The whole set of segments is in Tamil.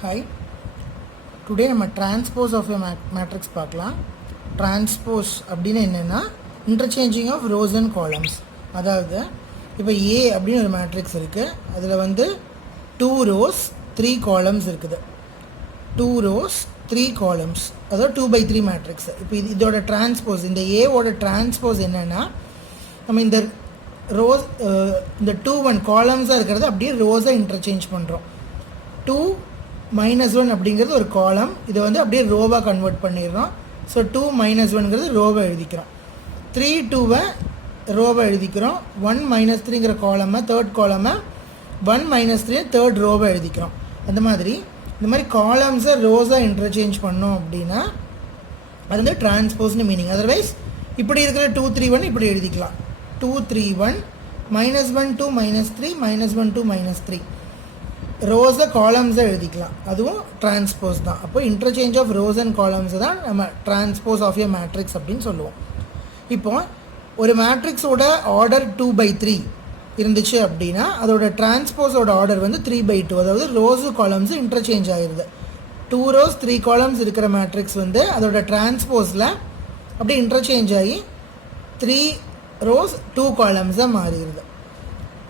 Hi, today நம்ம transpose of a matrix பார்க்கலாம். Transpose அப்படின்னா என்னன்னா interchanging of rows and columns. அதாவது இப்போ A அப்படின்னு ஒரு மேட்ரிக்ஸ் இருக்குது, அதில் வந்து 2 rows 3 columns இருக்குது. 2 rows 3 columns, அதாவது 2/3 மேட்ரிக்ஸ். இப்போ இதோட டிரான்ஸ்போஸ், இந்த ஏவோட டிரான்ஸ்போஸ் என்னென்னா, நம்ம இந்த ரோஸ் இந்த 2 காலம்ஸாக இருக்கிறது அப்படியே ரோஸாக இன்டர்சேஞ்ச் பண்ணுறோம். 2 - 1 அப்படிங்கிறது ஒரு காலம், இதை வந்து அப்படியே ரோவாக கன்வெர்ட் பண்ணிடுறோம். ஸோ 2 - 1ங்கிறது ரோவை எழுதிக்கிறோம். 3 2வை ரோவை எழுதிக்கிறோம். 1 - 3ங்கிற காலமை தேர்ட் காலமை 1 - 3 தேர்ட் ரோவை எழுதிக்கிறோம். அந்த மாதிரி இந்த மாதிரி காலம்ஸை ரோஸாக இன்டர்சேஞ்ச் பண்ணோம் அப்படின்னா அது வந்து டிரான்ஸ்போஸ்னு மீனிங். அதர்வைஸ் இப்படி இருக்கிற 2 3 1 இப்படி எழுதிக்கலாம். 2 3 1 -1 2 -3 -1 2 -3 ரோஸை காலம்ஸை எழுதிக்கலாம். அதுவும் டிரான்ஸ்போஸ் தான். அப்போ இன்டர்சேஞ்ச் ஆஃப் ரோஸ் அண்ட் காலம்ஸை தான் நம்ம டிரான்ஸ்போஸ் ஆஃப் ஏ மேட்ரிக்ஸ் அப்படின்னு சொல்லுவோம். இப்போ ஒரு மேட்ரிக்ஸோட ஆர்டர் 2/3 இருந்துச்சு அப்படின்னா அதோட டிரான்ஸ்போஸோட ஆர்டர் வந்து 3/2, அதாவது ரோஸு காலம்ஸு இன்டர்சேஞ்ச் ஆகிடுது. 2 rows 3 columns இருக்கிற மேட்ரிக்ஸ் வந்து அதோட டிரான்ஸ்போஸில் அப்படியே இன்டர்சேஞ்ச் ஆகி 3 rows 2 columnsஸாக மாறிடுது.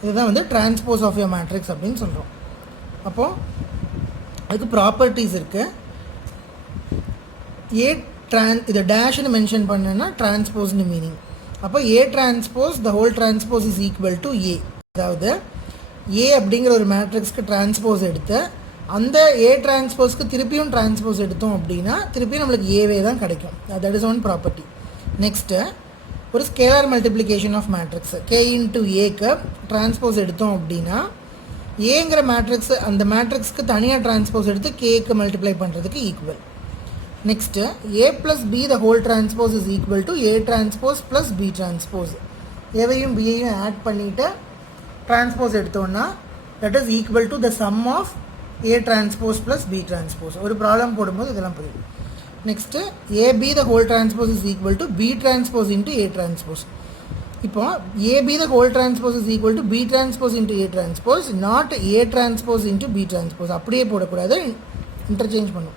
இதுதான் வந்து டிரான்ஸ்போஸ் ஆஃப் ஏ மேட்ரிக்ஸ் அப்படின்னு சொல்கிறோம். அப்போது அதுக்கு ப்ராப்பர்ட்டிஸ் இருக்குது. இதை டேஷ்னு மென்ஷன் பண்ணேன்னா டிரான்ஸ்போஸ்னு மீனிங். அப்போ A transpose the whole transpose is equal to A. அதாவது ஏ அப்படிங்கிற ஒரு மேட்ரிக்ஸ்க்கு டிரான்ஸ்போஸ் எடுத்து அந்த ஏ டிரான்ஸ்போஸ்க்கு திருப்பியும் டிரான்ஸ்போஸ் எடுத்தோம் அப்படின்னா திருப்பியும் நம்மளுக்கு ஏவே தான் கிடைக்கும். That is one property. Next ஒரு scalar multiplication of matrix K into ஏக்கு டிரான்ஸ்போஸ் எடுத்தோம் அப்படின்னா ஏங்கிற மேட்ரிக்ஸ் அந்த மேட்ரிக்ஸ்க்கு தனியாக டிரான்ஸ்போஸ் எடுத்து கேக்கு மல்டிப்ளை பண்ணுறதுக்கு equal. Next A plus B the whole transpose is equal to A transpose plus B transpose. ஏவையும் பியையும் ஆட் பண்ணிவிட்டு டிரான்ஸ்போஸ் எடுத்தோன்னா that is equal to the sum of A transpose plus B transpose. ஒரு ப்ராப்ளம் போடும்போது இதெல்லாம் புரியும். Next AB the whole transpose is equal to B transpose into A transpose. இப்போ AB the whole transpose is equal to B transpose into A transpose, not A transpose into B transpose. அப்படியே போடக்கூடாது, இன்டர்சேஞ்ச் பண்ணும்.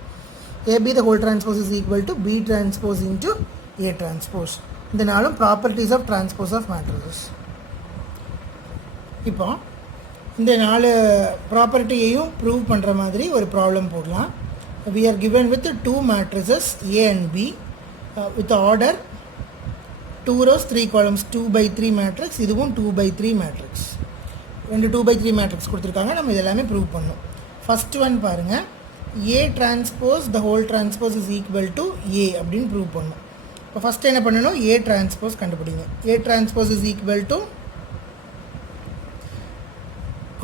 AB the whole transpose is equal to B transpose into A transpose. இந்த நாளும் properties of transpose of matrices. இப்போ இந்த 4 ப்ராப்பர்ட்டியையும் ப்ரூவ் பண்ணுற மாதிரி ஒரு ப்ராப்ளம் போடலாம். we are given with 2 matrices A and B with order 2 rows 3 columns 2/3 matrix. இதுவும் 2/3 matrix. ரெண்டு 2/3 matrix கொடுத்துருக்காங்க. நம்ம இதெல்லாமே ப்ரூவ் பண்ணோம். ஃபர்ஸ்ட் ஒன் பாருங்கள், A transpose the whole transpose is equal to A அப்படின்னு ப்ரூவ் பண்ணோம். இப்போ ஃபஸ்ட்டு என்ன பண்ணணும், A transpose கண்டுபிடிங்க. A transpose is equal to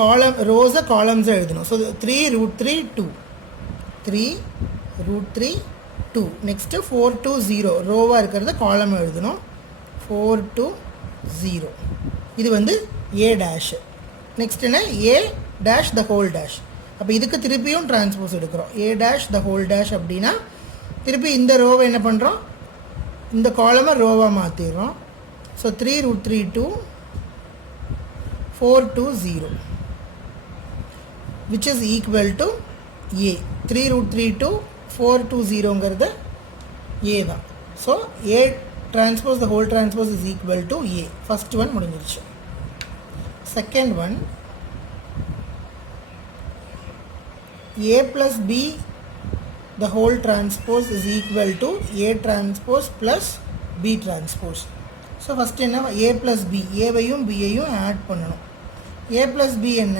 காலம் ரோஸை காலம்ஸை எழுதணும். ஸோ 3√3 2 3√3 2. நெக்ஸ்ட்டு 4 to 0 ரோவாக இருக்கிறத காலம் எழுதணும். 4 to 0 இது வந்து ஏ டேஷு. நெக்ஸ்ட் என்ன, A dash the whole dash. அப்போ இதுக்கு திருப்பியும் டிரான்ஸ்போஸ் எடுக்கிறோம். A dash the whole dash அப்படின்னா திருப்பி இந்த ரோவை என்ன பண்ணுறோம், இந்த காலமை ரோவாக மாற்றிடுறோம். So 3√3 2 4 to 0 which is equal to A. 3√3 2 4 to 0ங்கிறது A தான். So A transpose the whole transpose is equal to A. First one முடிஞ்சிருச்சு. Second one, A plus B the whole transpose is equal to A transpose plus B transpose. So first என்ன, A plus B, ஏவையும் பியையும் ஆட் பண்ணணும். A plus B என்ன,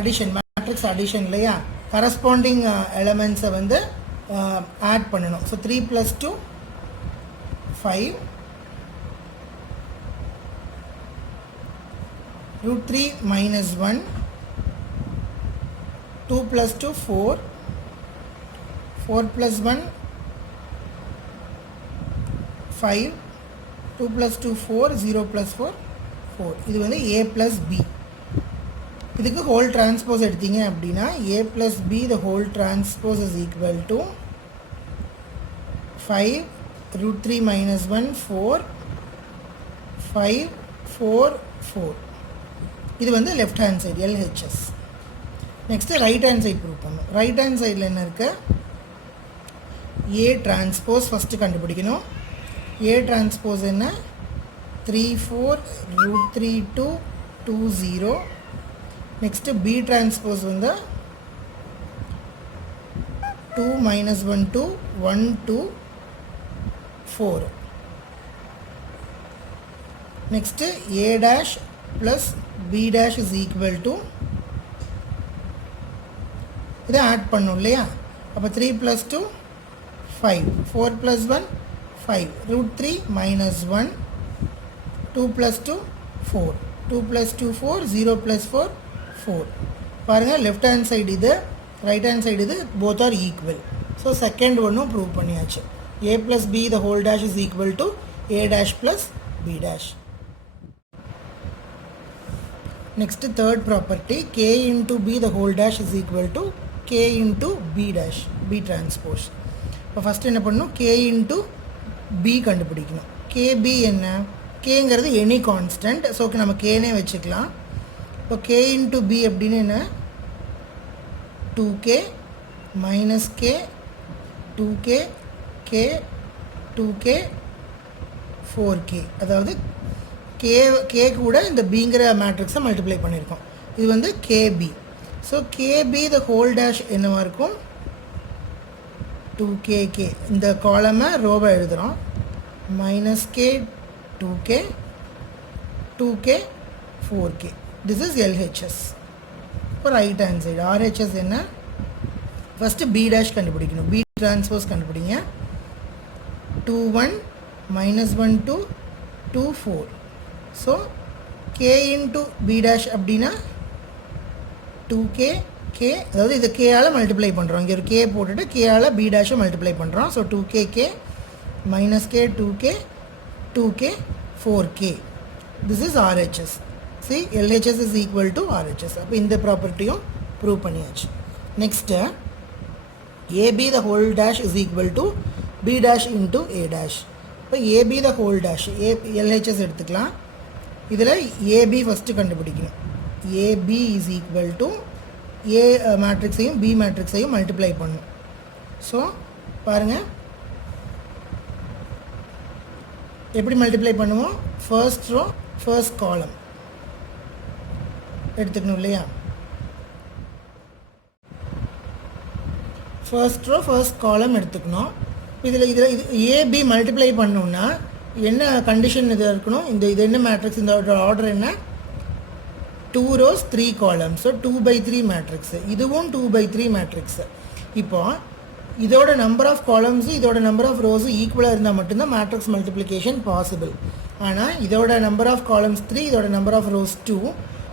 அடிஷன், மேட்ரிக்ஸ் அடிஷன் இல்லையா, கரஸ்பாண்டிங் எலமெண்ட்ஸை வந்து ஆட் பண்ணணும். ஸோ 3 + 2 5 √3 - 1 2 + 2 4 4 + 1 5 2 + 2 4 0 + 4 4. இது வந்து A plus B. இதுக்கு ஹோல் டிரான்ஸ்போஸ் எடுத்தீங்க அப்படின்னா A plus B the whole transpose is equal to 5 √3 - 1 4 5 4 4. இது வந்து left hand side LHS. Next right hand side prove பண்ணணும். ரைட் ஹேண்ட் சைடில் என்ன இருக்குது, ஏ டிரான்ஸ்போஸ் ஃபஸ்ட்டு கண்டுபிடிக்கணும். ஏ டிரான்ஸ்போஸ் என்ன, 3 4 √3 2 2 0. நெக்ஸ்ட்டு பி டிரான்ஸ்போஸ் வந்து 2 -1 2 1 2 4. Next A dash plus B dash is equal to, இதை ஆட் பண்ணும் இல்லையா, அப்போ 3 + 2 5 4 + 1 5 √3 -1 2 + 2 4 2 + 2 4 0 + 4 4. பாருங்கள், லெஃப்ட் ஹேண்ட் சைடு இது, ரைட் ஹேண்ட் சைடு இது, both are equal. So second ஒன்றும் ப்ரூவ் பண்ணியாச்சு. a + b the whole dash is equal to a dash plus b dash. Next third property, k into b the whole dash is equal to k into b dash, b transpose. இப்போ ஃபஸ்ட் என்ன பண்ணணும், k into b கண்டுபிடிக்கணும். kb என்ன, kங்கிறது எனி கான்ஸ்டன்ட், ஸோ நம்ம கேனே வச்சுக்கலாம். இப்போ k into b அப்படின்னு என்ன, 2k - k 2k k 2k 4k, அதாவது k கூட இந்த பிங்கிற மேட்ரிக்ஸை மல்டிப்ளை பண்ணியிருக்கோம். இது வந்து kb. So kb the whole dash என்னவாக இருக்கும், 2kk. இந்த காலமை ரோவை எழுதுகிறோம். -k 2k 2k 4k. This is LHS. இப்போ ரைட் ஹேண்ட் சைடு RHS என்ன, ஃபஸ்ட்டு b டேஷ் கண்டுபிடிக்கணும். b டிரான்ஸ்போஸ் கண்டுபிடிங்க. 2 1 -1 2 2 4. So k into b dash அப்படின்னா 2k k, அதாவது இது k ஆல் மல்டிப்ளை பண்ணுறோம். இங்கே ஒரு k போட்டுட்டு k ஆல் b dash மல்டிப்ளை பண்ணுறோம். So 2k k -k 2k 2k 4k. This is RHS. see, LHS is equal to RHS. அப்போ இந்த ப்ராப்பர்ட்டியும் ப்ரூவ் பண்ணியாச்சு. Next AB the whole dash is equal to B dash into A dash. இப்போ AB the whole dash, LHS எடுத்துக்கலாம். இதில் AB ஃபஸ்ட்டு கண்டுபிடிக்கணும். AB is equal to A மேட்ரிக்ஸையும் B மேட்ரிக்ஸையும் மல்டிப்ளை பண்ணும். ஸோ பாருங்கள், எப்படி மல்டிப்ளை பண்ணுவோம், ஃபர்ஸ்ட் ரோ ஃபர்ஸ்ட் காலம் எடுத்துக்கணும் இல்லையா. ஃபர்ஸ்ட் ரோ ஃபர்ஸ்ட் காலம் எடுத்துக்கணும். இதில் இது ஏபி மல்டிப்ளை பண்ணோன்னா என்ன கண்டிஷன் இது இருக்கணும், இது என்ன மேட்ரிக்ஸ், இந்த ஆர்டர் என்ன, 2 rows 3 columns. ஸோ 2/3 மேட்ரிக்ஸு, இதுவும் 2/3 மேட்ரிக்ஸு. இப்போ இதோட நம்பர் ஆஃப் காலம்ஸு இதோட நம்பர் ஆஃப் ரோஸு ஈக்குவலாக இருந்தால் மட்டும்தான் மேட்ரிக்ஸ் மல்டிப்ளிகேஷன் பாசிபிள். ஆனால் இதோட நம்பர் ஆஃப் காலம்ஸ் 3, இதோட நம்பர் ஆஃப் ரோஸ் 2,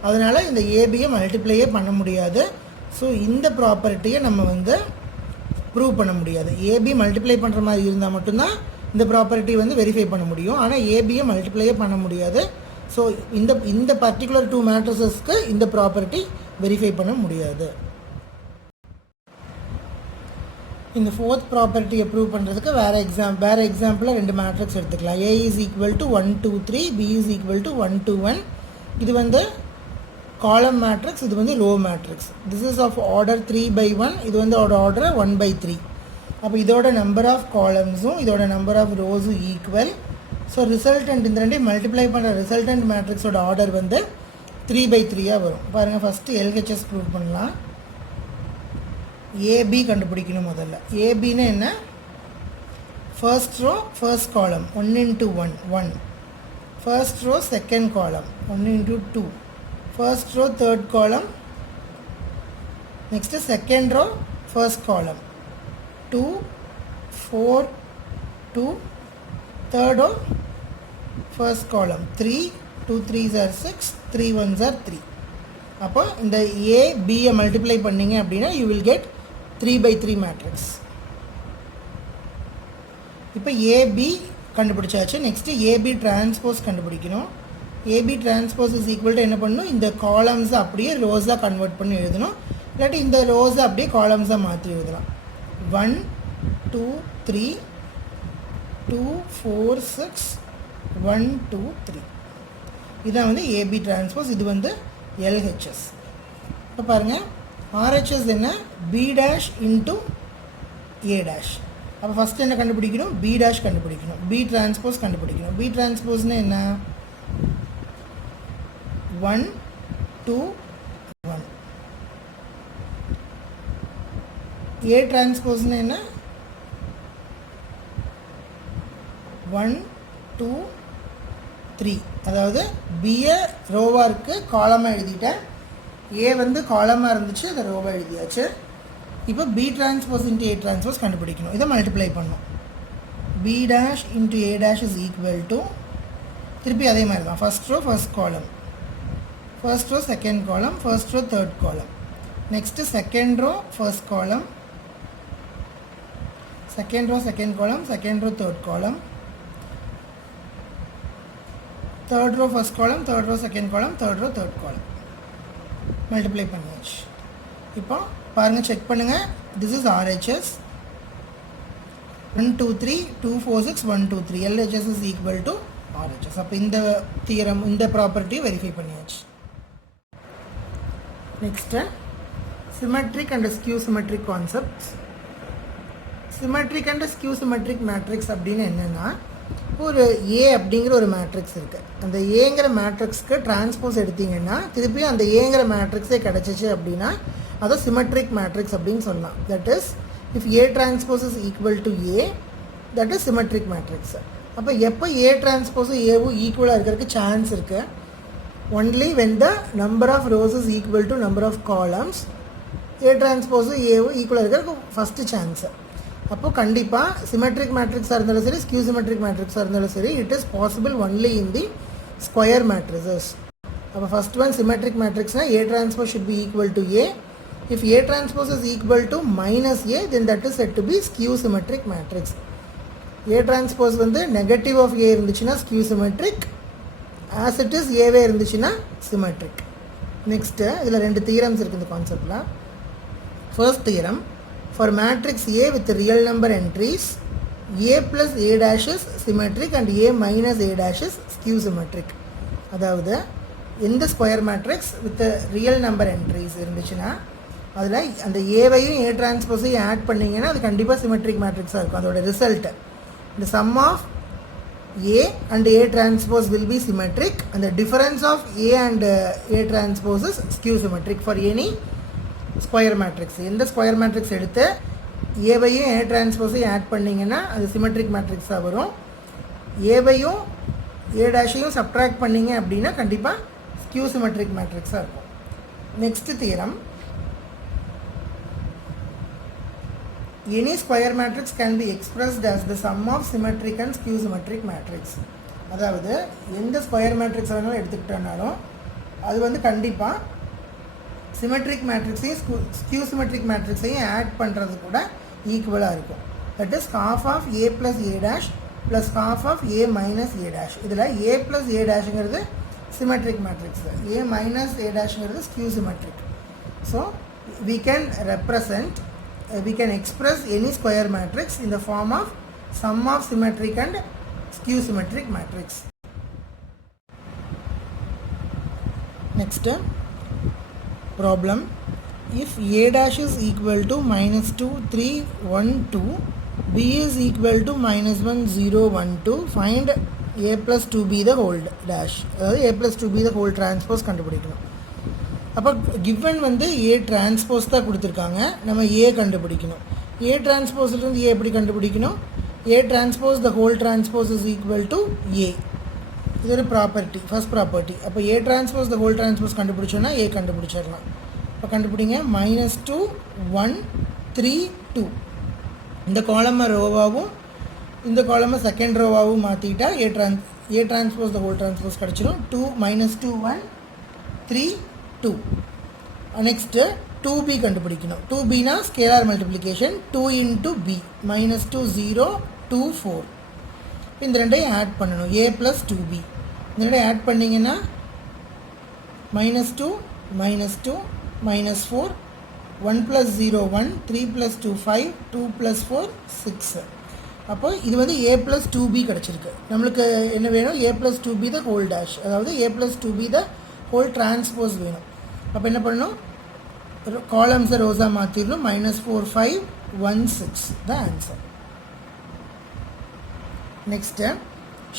அதனால் இந்த ஏபியை மல்டிப்ளையே பண்ண முடியாது. ஸோ இந்த ப்ராப்பர்ட்டியை நம்ம வந்து ப்ரூவ் பண்ண முடியாது. ஏபி மல்டிப்ளை பண்ணுற மாதிரி இருந்தால் மட்டும்தான் இந்த ப்ராப்பர்ட்டி வந்து வெரிஃபை பண்ண முடியும். ஆனால் ஏபியை மல்டிப்ளையே பண்ண முடியாது. ஸோ இந்த பர்டிகுலர் 2 மேட்ரிசஸ்க்கு இந்த ப்ராப்பர்ட்டி வெரிஃபை பண்ண முடியாது. இந்த ஃபோர்த் ப்ராப்பர்ட்டியை ப்ரூவ் பண்ணுறதுக்கு வேறு எக்ஸாம்பிளாக 2 மேட்ரிக்ஸ் எடுத்துக்கலாம். A is equal to 1 2 3, B is equal to 1 2 1. இது வந்து காலம் மேட்ரிக்ஸ், இது வந்து row matrix. This is of order 3/1, இது வந்து ஆர்டர் 1/3. அப்போ இதோட நம்பர் ஆஃப் காலம்ஸும் இதோட நம்பர் ஆஃப் ரோஸும் ஈக்குவல். ஸோ ரிசல்டன்ட், இந்த ரெண்டையும் மல்டிப்ளை பண்ணுற ரிசல்டன்ட் மேட்ரிக்ஸோட ஆர்டர் வந்து 3/3 வரும். பாருங்கள், ஃபஸ்ட்டு LHS ப்ரூவ் பண்ணலாம். ஏபி கண்டுபிடிக்கணும். முதல்ல ஏபின்னு என்ன, ஃபர்ஸ்ட் ரோ ஃபர்ஸ்ட் காலம் 1 into 1 1, ஃபர்ஸ்ட் ரோ செகண்ட் காலம் 1 into 2, first row third column, next second row first column 2 4 2, third row first column 3 2 3s are 6, 3 1s are 3. அப்போ இந்த A B மல்டிப்ளை பண்ணிங்க அப்படின்னா you will get 3/3 மேட்ரிக்ஸ். இப்போ AB கண்டுபிடிச்சாச்சு. நெக்ஸ்ட்டு AB டிரான்ஸ்போஸ் கண்டுபிடிக்கணும். AB transpose is equal to என்ன பண்ணணும், இந்த காலம்ஸை அப்படியே ரோஸாக கன்வெர்ட் பண்ணி எழுதணும். இல்லாட்டி இந்த ரோஸை அப்படியே காலம்ஸாக மாற்றி எழுதலாம். 1 2 3 2 4 6 1 2 3. இதான் வந்து AB டிரான்ஸ்போஸ். இது வந்து LHS. இப்போ பாருங்கள், RHS என்ன B dash into A dash. அப்போ ஃபஸ்ட் என்ன கண்டுபிடிக்கணும் B dash கண்டுபிடிக்கணும், B transpose கண்டுபிடிக்கணும். B transpose என்ன 1 2 1. A transpose என்ன 1 2 3. அதாவது பிஏ ரோவாக இருக்குது, காலமாக எழுதிட்டேன். ஏ வந்து காலமாக இருந்துச்சு, அதை ரோவாக எழுதியாச்சு. இப்போ B transpose into A transpose கண்டுபிடிக்கணும். இதை மல்டிப்ளை பண்ணணும். B dash into A dash is equal to, திருப்பி அதே மாதிரி தான், first row first column, first row second column, first row third column. Next second row first column, second row second column, second row third column, third row first column, third row second column, third row third column. Multiply பண்ணியாச்சு. இப்போ பாருங்கள், செக் பண்ணுங்கள். This is RHS 1 2 3 2 4 6 1 2 3. LHS is equal to RHS. அப்போ இந்த தியரம், இந்த ப்ராப்பர்ட்டி வெரிஃபை பண்ணியாச்சு. Next symmetric and skew symmetric concepts. Symmetric and skew symmetric matrix அப்படின்னு என்னென்னா, ஒரு ஏ அப்படிங்கிற ஒரு மேட்ரிக்ஸ் இருக்குது. அந்த ஏங்கிற மேட்ரிக்ஸ்க்கு டிரான்ஸ்போஸ் எடுத்திங்கன்னா திருப்பி அந்த ஏங்கிற மேட்ரிக்ஸே கிடச்சிச்சு அப்படின்னா அதை சிமெட்ரிக் மேட்ரிக்ஸ் அப்படின்னு சொல்லலாம். That is if A transpose is equal to A, that is symmetric matrix. அப்போ எப்போ ஏ டிரான்ஸ்போஸும் ஏவும் ஈக்குவலாக இருக்கிறதுக்கு சான்ஸ் இருக்குது, only when the number of rows is equal to number of columns. A டிரான்ஸ்போஸும் ஏவும் ஈக்குவலாக இருக்கிறதுக்கு ஃபஸ்ட்டு சான்ஸு. அப்போ கண்டிப்பாக சிமெட்ரிக் மேட்ரிக்ஸாக இருந்தாலும் சரி, ஸ்கியூ சிமெட்ரிக் மேட்ரிக்ஸாக இருந்தாலும் சரி, it is possible only in the square matrices. அப்போ ஃபஸ்ட் ஒன் சிமெட்ரிக் மேட்ரிக்ஸ்னால் A transpose should be equal to A. If A transpose is equal to minus A, then that is said to be skew symmetric matrix. A transpose வந்து negative of A இருந்துச்சுன்னா skew symmetric, as it is A வே இருந்துச்சுன்னா symmetric. Next, இதில் ரெண்டு theorems இருக்குது இந்த கான்செப்டில். First theorem, for matrix A with real number entries, A plus A dash is symmetric and A minus A dash is skew symmetric. அதாவது எந்த square matrix with real number entries இருந்துச்சுன்னா அதில் அந்த ஏவையும் ஏ டிரான்ஸ்போஸையும் ஆட் பண்ணிங்கன்னா அது கண்டிப்பாக சிமெட்ரிக் மேட்ரிக்ஸாக இருக்கும். அதோட ரிசல்ட் இந்த sum of A and A transpose will be symmetric, அந்த difference of A and A transpose is skew symmetric for any square matrix. எந்த ஸ்கொயர் மேட்ரிக்ஸ் எடுத்து ஏவையும் ஏ டிரான்ஸ்போஸையும் ஆட் பண்ணிங்கன்னா அது சிமெட்ரிக் மேட்ரிக்ஸாக வரும். ஏவையும் ஏ டேஷையும் சப்ட்ராக்ட் பண்ணிங்க அப்படின்னா கண்டிப்பாக ஸ்கியூ சிமெட்ரிக் மேட்ரிக்ஸாக இருக்கும். Next theorem, any square matrix can be expressed as the sum of symmetric and skew symmetric matrix. அதாவது எந்த ஸ்கொயர் மேட்ரிக்ஸ் வேணாலும் எடுத்துக்கிட்டோம்னாலும் அது வந்து கண்டிப்பாக சிமெட்ரிக் மேட்ரிக்ஸையும் ஸ்கியூ சிமெட்ரிக் மேட்ரிக்ஸையும் ஆட் பண்ணுறது கூட ஈக்குவலாக இருக்கும். That is half of A plus A dash plus half of A minus A dash. இதில் ஏ ப்ளஸ் ஏ டேஷுங்கிறது symmetric matrix, A minus A டேஷுங்கிறது skew symmetric. So we can express any square matrix in the form of sum of symmetric and skew symmetric matrix. Next problem, if A dash is equal to minus 2 3 1 2, B is equal to minus 1 0 1 2, find A plus 2B the whole dash. அதாவது A plus 2B the whole transpose கண்டுபிடிக்கணும். அப்போ கிவன் வந்து ஏ டிரான்ஸ்போஸ் தான் கொடுத்துருக்காங்க, நம்ம ஏ கண்டுபிடிக்கணும். ஏ டிரான்ஸ்போஸ்லேருந்து ஏ எப்படி கண்டுபிடிக்கணும்? A transpose the whole transpose is equal to A. இது ஒரு ப்ராப்பர்ட்டி, ஃபர்ஸ்ட் ப்ராப்பர்ட்டி. அப்போ A transpose the whole transpose கண்டுபிடிச்சோன்னா ஏ கண்டுபிடிச்சிடலாம். இப்போ கண்டுபிடிங்க, -2 1 3 2. இந்த காலமை ரோவாகவும் இந்த காலமை செகண்ட் ரோவாகவும் மாற்றிக்கிட்டா A transpose the whole transpose கிடச்சிடும். 2 -2 1 3 2. நெக்ஸ்ட்டு 2b கண்டுபிடிக்கணும். 2bனா ஸ்கேலார் மல்டிப்ளிகேஷன், 2 into b -2 0 2 4. இந்த ரெண்டையும் ஆட் பண்ணணும், a plus 2b. இந்த ரெண்டையும் ஆட் பண்ணிங்கன்னா -2 -2 -4 1 plus 0 1 3 plus 2 5 2 plus 4 6. அப்போ இது வந்து a plus 2b கிடச்சிருக்கு. நம்மளுக்கு என்ன வேணும்? a plus 2b the whole dash, அதாவது a plus 2b the whole transpose வேணும். அப்போ என்ன பண்ணணும்? columns rows மாத்திரணும் -4 5 1 6 the answer. Next,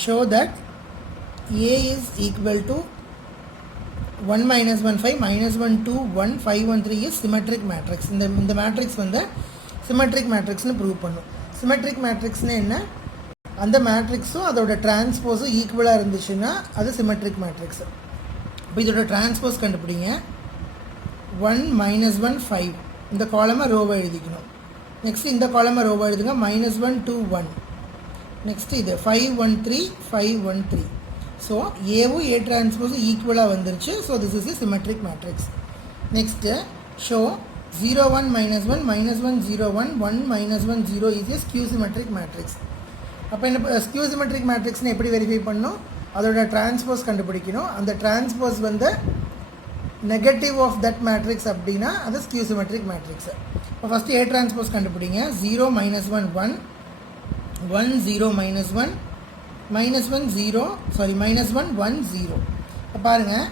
show that A is equal to 1 minus 1 5 minus 1 2 1 5 1 3 is symmetric matrix. இந்த மேட்ரிக்ஸ் வந்து சிமெட்ரிக் மேட்ரிக்ஸ்னு ப்ரூவ் பண்ணும். சிமெட்ரிக் மேட்ரிக்ஸ்னு என்ன, அந்த மேட்ரிக்ஸும் அதோட டிரான்ஸ்போஸும் ஈக்குவலாக இருந்துச்சுன்னா அது சிமெட்ரிக் மேட்ரிக்ஸ். இப்போ இதோட டிரான்ஸ்போஸ் கண்டுபிடிங்க. 1 minus 1 5 இந்த காலமை ரோவை எழுதிக்கணும். நெக்ஸ்ட் இந்த காலமை ரோவை எழுதுங்க. -1 2 1. நெக்ஸ்ட் இது 5 1 3 5 1 3. ஸோ ஏவும் ஏ டிரான்ஸ்போஸும் ஈக்குவலாக வந்துருச்சு. So this is a symmetric matrix. Next show 0 1 -1 -1 0 1 1 -1 0 is a skew symmetric matrix. அப்போ என்ன ஸ்கியூ சிமெட்ரிக் மேட்ரிக்ஸ்னு எப்படி வெரிஃபை பண்ணணும், அதோட டிரான்ஸ்போஸ் கண்டுபிடிக்கணும். அந்த டிரான்ஸ்போஸ் வந்து நெகட்டிவ் ஆஃப் தட் மேட்ரிக்ஸ் அப்படின்னா அது ஸ்கியூ சிமெட்ரிக் மேட்ரிக்ஸ். இப்போ ஃபஸ்ட்டு ஏ டிரான்ஸ்போஸ் கண்டுபிடிங்க. 0 -1 1 1 0 -1 -1 0 சாரி -1 1 0. இப்போ பாருங்கள்,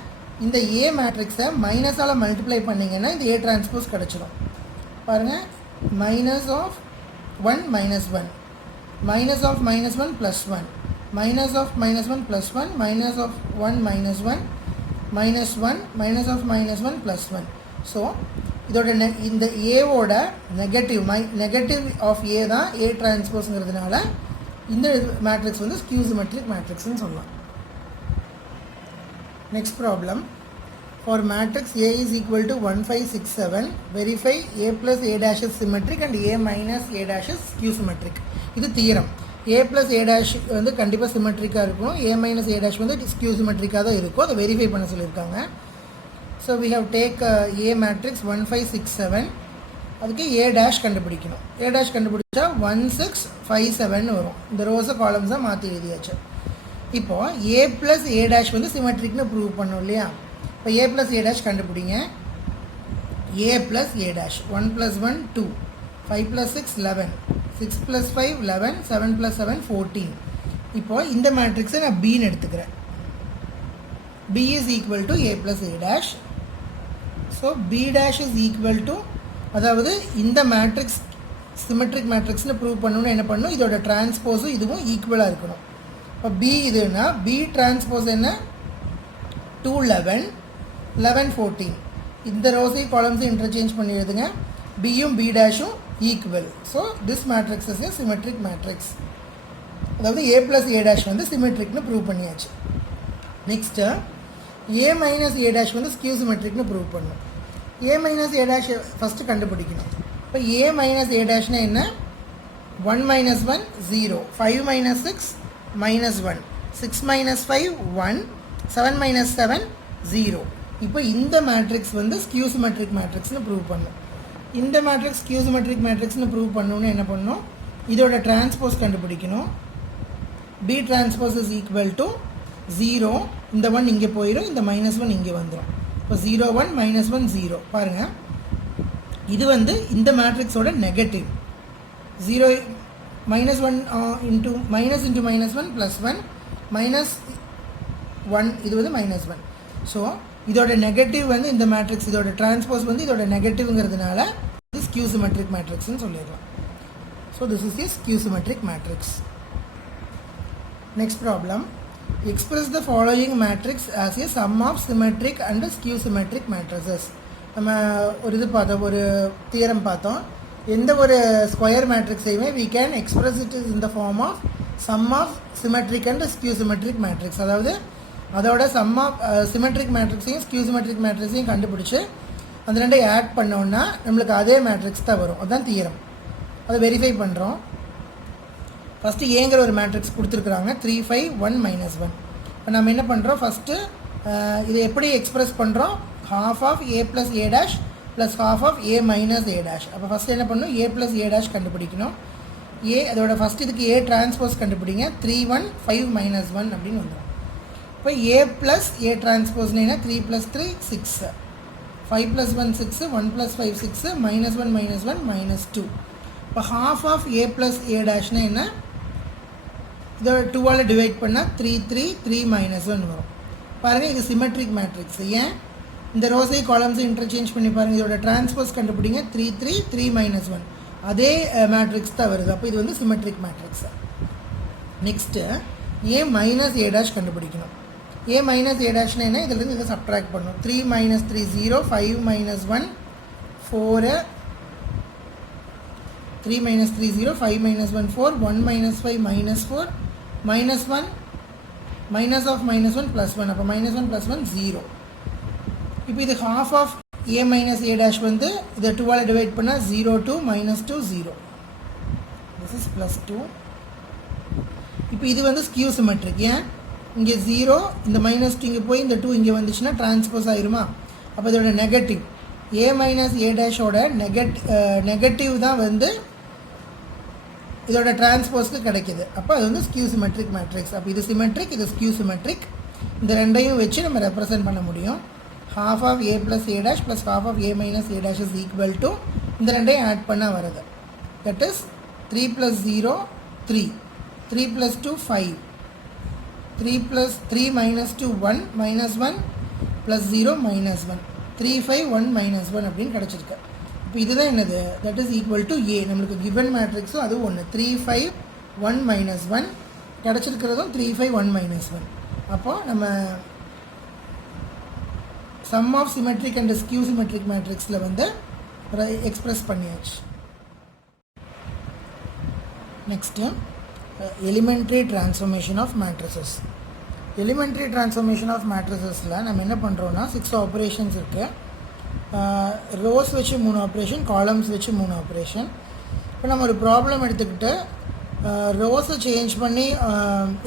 இந்த ஏ மேட்ரிக்ஸை மைனஸால் மல்டிப்ளை பண்ணிங்கன்னா இந்த ஏ டிரான்ஸ்போஸ் கிடச்சிடும். பாருங்கள், minus of 1 -1 minus of -1 plus 1 minus of -1 plus 1 minus of 1 -1 minus 1 minus of -1 plus 1. So இதோட இந்த ஏவோட நெகட்டிவ் ஆஃப் ஏ தான் ஏ டிரான்ஸ்போஸ்ங்கிறதுனால இந்த மேட்ரிக்ஸ் வந்து ஸ்கியூ சிமெட்ரிக் மேட்ரிக்ஸ்னு சொல்லலாம். Next problem. For matrix A is equal to 1 5 6 7, verify A plus A dash is symmetric and A minus A dash is skew symmetric. இது theorem. A plus A dash வந்து கண்டிப்பாக சிமெட்ரிக்காக இருக்கும், A minus A dash வந்து ஸ்கியூ சிமெட்ரிக்காக தான் இருக்கும். அதை வெரிஃபை பண்ண சொல்லியிருக்காங்க. So we have take A matrix 1 5 6 7. அதுக்கு A dash கண்டுபிடிக்கணும். A dash கண்டுபிடிச்சா 1 6 5 7 வரும். இந்த ரோஸை காலம்ஸாக மாற்றி எழுதியாச்சு. இப்போது A plus A dash வந்து சிமெட்ரிக்னு ப்ரூவ் பண்ணோம் இல்லையா. இப்போ A plus A dash கண்டுபிடிங்க. A plus A dash 1 plus 1 2 5 plus 6 11 6 plus 5 11 7 plus 7 14. இப்போது இந்த மேட்ரிக்ஸை நான் Bன்னு எடுத்துக்கிறேன். B is equal to A plus A dash. So B dash is equal to, அதாவது இந்த மேட்ரிக்ஸ் சிமெட்ரிக் மேட்ரிக்ஸ்னு ப்ரூவ் பண்ணணும்னு என்ன பண்ணணும், இதோட டிரான்ஸ்போஸும் இதுவும் ஈக்குவலாக இருக்கணும். இப்போ B இதுன்னா B டிரான்ஸ்போஸ் என்ன 2 11 11 14. இந்த ரோஸையும் காலம்ஸையும் இன்டர்சேஞ்ச் பண்ணி எழுதுங்க. பியும் பி டேஷும் equal. So this matrix is a symmetric matrix. அதாவது ஏ ப்ளஸ் ஏ டேஷ் வந்து சிமெட்ரிக்னு ப்ரூவ் பண்ணியாச்சு. Next A minus A dash வந்து ஸ்கியூ சிமெட்ரிக்னு ப்ரூவ் பண்ணணும். A minus A dash first கண்டுபிடிக்கணும். இப்போ ஏ மைனஸ் ஏ டேஷ்னா என்ன, 1 minus 1 0 5 minus 6 minus 1 6 minus 5 1 7 minus 7 0. இப்போ இந்த மேட்ரிக்ஸ் வந்து ஸ்கியூ சிமெட்ரிக் மேட்ரிக்ஸ்னு ப்ரூவ் பண்ணும். இந்த மேட்ரிக்ஸ் ஸ்கியூ சிமெட்ரிக் மேட்ரிக்ஸ்னு ப்ரூவ் பண்ணணும்னு என்ன பண்ணணும், இதோட டிரான்ஸ்போஸ் கண்டுபிடிக்கணும். B transpose is equal to 0. இந்த 1 இங்கே போயிடும், இந்த -1 இங்கே வந்துடும். இப்போ 0 1 -1 0. பாருங்கள், இது வந்து இந்த மேட்ரிக்ஸோட நெகட்டிவ். 0 -1 இன்ட்டு -1 ப்ளஸ் 1 -1 இது வந்து -1. ஸோ இதோட நெகட்டிவ் வந்து இந்த மேட்ரிக்ஸ், இதோட டிரான்ஸ்போஸ் வந்து இதோட நெகட்டிவ்ங்கிறதுனால இது ஸ்கியூ சிமெட்ரிக் மேட்ரிக்ஸ்னு சொல்லிடலாம். So this is a skew symmetric matrix. Next problem. Express the following matrix as a sum of symmetric and skew symmetric matrices. நம்ம ஒரு இது பார்த்தோம், ஒரு தியரம் பார்த்தோம். எந்த ஒரு ஸ்கொயர் மேட்ரிக்ஸையுமே we can express it in the form of sum of symmetric and skew symmetric matrix. அதாவது அதோட சம் ஆஃப் சிமெட்ரிக் மேட்ரிக்ஸையும் ஸ்கியூ சிமெட்ரிக் மேட்ரிக்ஸையும் கண்டுபிடிச்சி அந்த ரெண்டையும் ஆட் பண்ணோன்னா நம்மளுக்கு அதே மேட்ரிக்ஸ் தான் வரும். அதுதான் தியரம். அதை வெரிஃபை பண்ணுறோம். ஃபஸ்ட்டு ஏங்கிற ஒரு மேட்ரிக்ஸ் கொடுத்துருக்குறாங்க 3 5 1 -1. இப்போ நம்ம என்ன பண்ணுறோம், ஃபஸ்ட்டு இதை எப்படி எக்ஸ்ப்ரெஸ் பண்ணுறோம், half of a plus a dash plus half of a minus a dash. அப்போ ஃபஸ்ட்டு என்ன பண்ணணும், a plus a dash கண்டுபிடிக்கணும். a அதோட ஃபஸ்ட் இதுக்கு a டிரான்ஸ்போஸ் கண்டுபிடிங்க. 3 1 5 -1 அப்படின்னு வந்துடும். இப்போ a plus a டிரான்ஸ்போஸ்னா 3 + 3 6 5 + 1 6 1 + 5 6 -1 -1 -2. இப்போ half of a plus a dashனா என்ன, இதை 2ஆல் டிவைட் பண்ணால் 3 3 3 -1 வரும். பாருங்கள், இது சிமெட்ரிக் மேட்ரிக்ஸ். ஏன் இந்த ரோஸை காலம்ஸை இன்டர்சேஞ்ச் பண்ணி பாருங்கள். இதோட டிரான்ஸ்போஸ் கண்டுபிடிங்க. 3 3 3 மைனஸ் 1 அதே மேட்ரிக்ஸ் தான் வருது. அப்போ இது வந்து symmetric matrix. Next A minus A dash கண்டுபிடிக்கணும். ஏ மைனஸ் ஏ டேஷ்னா என்ன? இதிலிருந்து இதை சப்ட்ராக்ட் பண்ணணும். 3 minus 3 0, 5 minus 1 4, 3 minus 3 0, 5 minus 1 4, 1 minus 5 minus 4, minus 1, minus of minus 1 plus 1, அப்போ minus 1 plus 1 0. இப்போ இது half of a minus a dash வந்து இதை 2ஆல் டிவைட் பண்ணால் 0 2 minus 2 0. this is plus 2. இப்போ இது வந்து ஸ்கியூ சிமெட்ரிக். ஏன் இங்கே 0 இந்த மைனஸ் 2 இங்கே போய் இந்த 2 இங்கே வந்துச்சுன்னா டிரான்ஸ்போஸ் ஆயிருமா? அப்போ இதோட நெகட்டிவ் a மைனஸ் a டேஷோட நெகட்டிவ் தான் வந்து இதோட டிரான்ஸ்போஸ்க்கு கிடைக்கிது. அப்போ அது வந்து ஸ்கியூ சிமெட்ரிக் மேட்ரிக்ஸ். அப்போ இது சிமெட்ரிக், இது ஸ்கியூ சிமெட்ரிக். இந்த ரெண்டையும் வச்சு நம்ம ரெப்ரசன்ட் பண்ண முடியும். half of a plus a dash plus half of a minus a dash is equal to இந்த ரெண்டையும் ஆட் பண்ணால் வருது. that is 3 plus 0 3, 3 plus 2 5, 3 plus 3 minus 2 1, minus 1 plus 0 minus 1, 3 5 1 minus 1 அப்படின்னு கிடச்சிருக்கு. இப்போ இதுதான் என்னது? that is equal to a. நம்மளுக்கு given மேட்ரிக்ஸும் அது ஒன்று 3 5 1 minus 1 கிடச்சிருக்கிறதும் 3 5 1 minus 1. அப்போது நம்ம sum of symmetric and skew symmetric matrixல வந்து எக்ஸ்பிரஸ் பண்ணியாச்சு. Next elementary transformation of matrices. Elementary transformation of மேட்ரிசஸில் நம்ம என்ன பண்ணுறோன்னா 6 ஆப்ரேஷன்ஸ் இருக்குது. ரோஸ் வச்சு 3 ஆப்ரேஷன், காலம்ஸ் வச்சு 3 ஆப்ரேஷன். இப்போ நம்ம ஒரு ப்ராப்ளம் எடுத்துக்கிட்டு ரோஸை சேஞ்ச் பண்ணி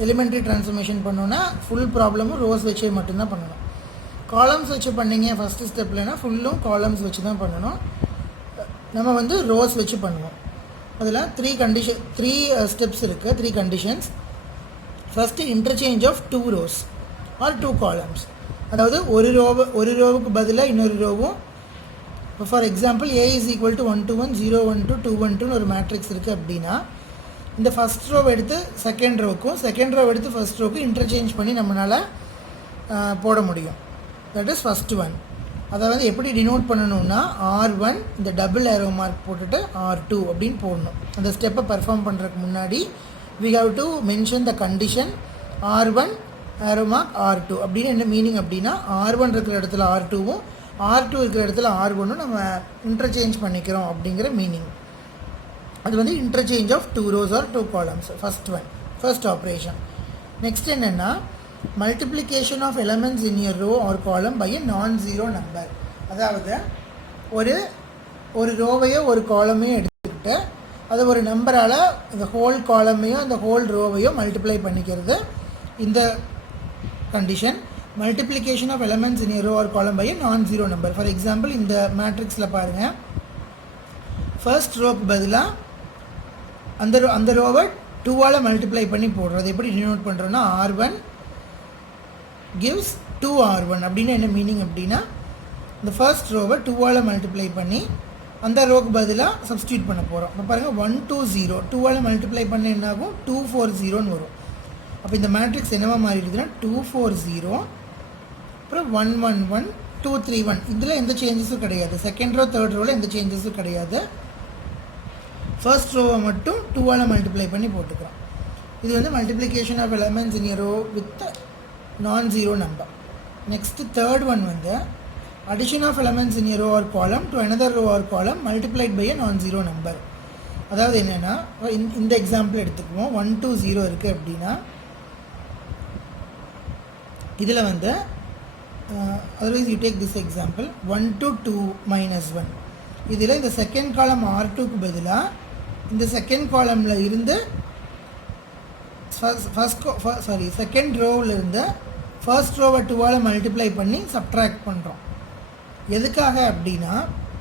எலிமெண்ட்ரி டிரான்ஸ்ஃபர்மேஷன் பண்ணோன்னா ஃபுல் ப்ராப்ளமும் ரோஸ் வச்சே மட்டும்தான் பண்ணணும். காலம்ஸ் வச்சு பண்ணிங்க ஃபஸ்ட்டு ஸ்டெப்லனா ஃபுல்லும் காலம்ஸ் வச்சு தான் பண்ணணும். நம்ம வந்து ரோஸ் வச்சு பண்ணுவோம். அதில் 3 ஸ்டெப்ஸ் இருக்குது, 3 conditions. First interchange of 2 rows or 2 columns. அதாவது ஒரு ரோவுக்கு பதிலாக இன்னொரு ரோவும். இப்போ for example a is equal to 1 2 1 0 1 2 2 1 2 ஒரு மேட்ரிக்ஸ் இருக்குது அப்படின்னா இந்த ஃபஸ்ட் ரோவை எடுத்து செகண்ட் ரோவுக்கும் செகண்ட் ரோவை எடுத்து ஃபஸ்ட் ரோவுக்கும் இன்டர்சேஞ்ச் பண்ணி நம்மளால் போட முடியும். That is first one. அதை வந்து எப்படி டினோட் பண்ணணும்னா R1 இந்த டபுள் ஏரோ மார்க் போட்டுட்டு R2 அப்படின்னு போடணும். அந்த ஸ்டெப்பை பர்ஃபார்ம் பண்ணுறதுக்கு முன்னாடி we have to mention the condition R1 arrow mark R2 அப்படின்னு என்ன மீனிங் அப்படின்னா R1 இருக்கிற இடத்துல R2வும் R2 இருக்கிற இடத்துல R1ம் நம்ம இன்டர்சேஞ்ச் பண்ணிக்கிறோம் அப்படிங்கிற மீனிங். அது வந்து interchange of 2 rows or 2 columns. First operation. Next என்னென்னா multiplication of elements in a row or column by a nonzero number. அதாவது ஒரு ரோவையோ ஒரு காலமையோ எடுத்துக்கிட்டு அது ஒரு நம்பரால் இந்த ஹோல் காலமையோ அந்த ஹோல் ரோவையோ மல்டிப்ளை பண்ணிக்கிறது இந்த condition. Multiplication of elements in a row or column by a nonzero number. For example இந்த மேட்ரிக்ஸில் பாருங்கள், ஃபர்ஸ்ட் ரோக்கு பதிலாக அந்த ரோவை 2ஆல் மல்டிப்ளை பண்ணி போடுறது. எப்படி டினோட் பண்ணுறோன்னா R1 gives 2R1 அப்படின்னு என்ன மீனிங் அப்படின்னா இந்த ஃபர்ஸ்ட் ரோவை 2ஆல் மல்டிப்ளை பண்ணி அந்த ரோக்கு பதிலாக சப்ஸ்டியூட் பண்ண போகிறோம். இப்போ பாருங்கள் 1 2 0 2ஆல் மல்டிப்ளை பண்ண என்னாகும் 2 4 0ன்னு வரும். அப்போ இந்த மேட்ரிக்ஸ் என்னவா மாறிடுதுன்னா 2 4 0 அப்புறம் 1 1 1 2 3 1. இதில் எந்த சேஞ்சஸும் கிடையாது. செகண்ட் ரோ தேர்ட் ரோவில் எந்த சேஞ்சஸும் கிடையாது. ஃபர்ஸ்ட் ரோவை மட்டும் 2ஆல் மல்டிப்ளை பண்ணி போட்டுக்கிறோம். இது வந்து multiplication of elements in a row with nonzero number. Next third one வந்து addition of elements in a row or column to another row or column multiplied by a non-zero number. அதாவது என்னென்னா இந்த எக்ஸாம்பிள் எடுத்துக்குவோம். 1 2 0 இருக்குது அப்படின்னா இதில் வந்து otherwise you take this example 1 to 2 minus 1. இதில் இந்த செகண்ட் காலம் R2க்கு பதிலாக இந்த செகண்ட் காலமில் இருந்து செகண்ட் ரோவில் இருந்து ஃபர்ஸ்ட் ரோவை 2ஆல் மல்டிப்ளை பண்ணி சப்ட்ராக்ட் பண்ணுறோம். எதுக்காக அப்படின்னா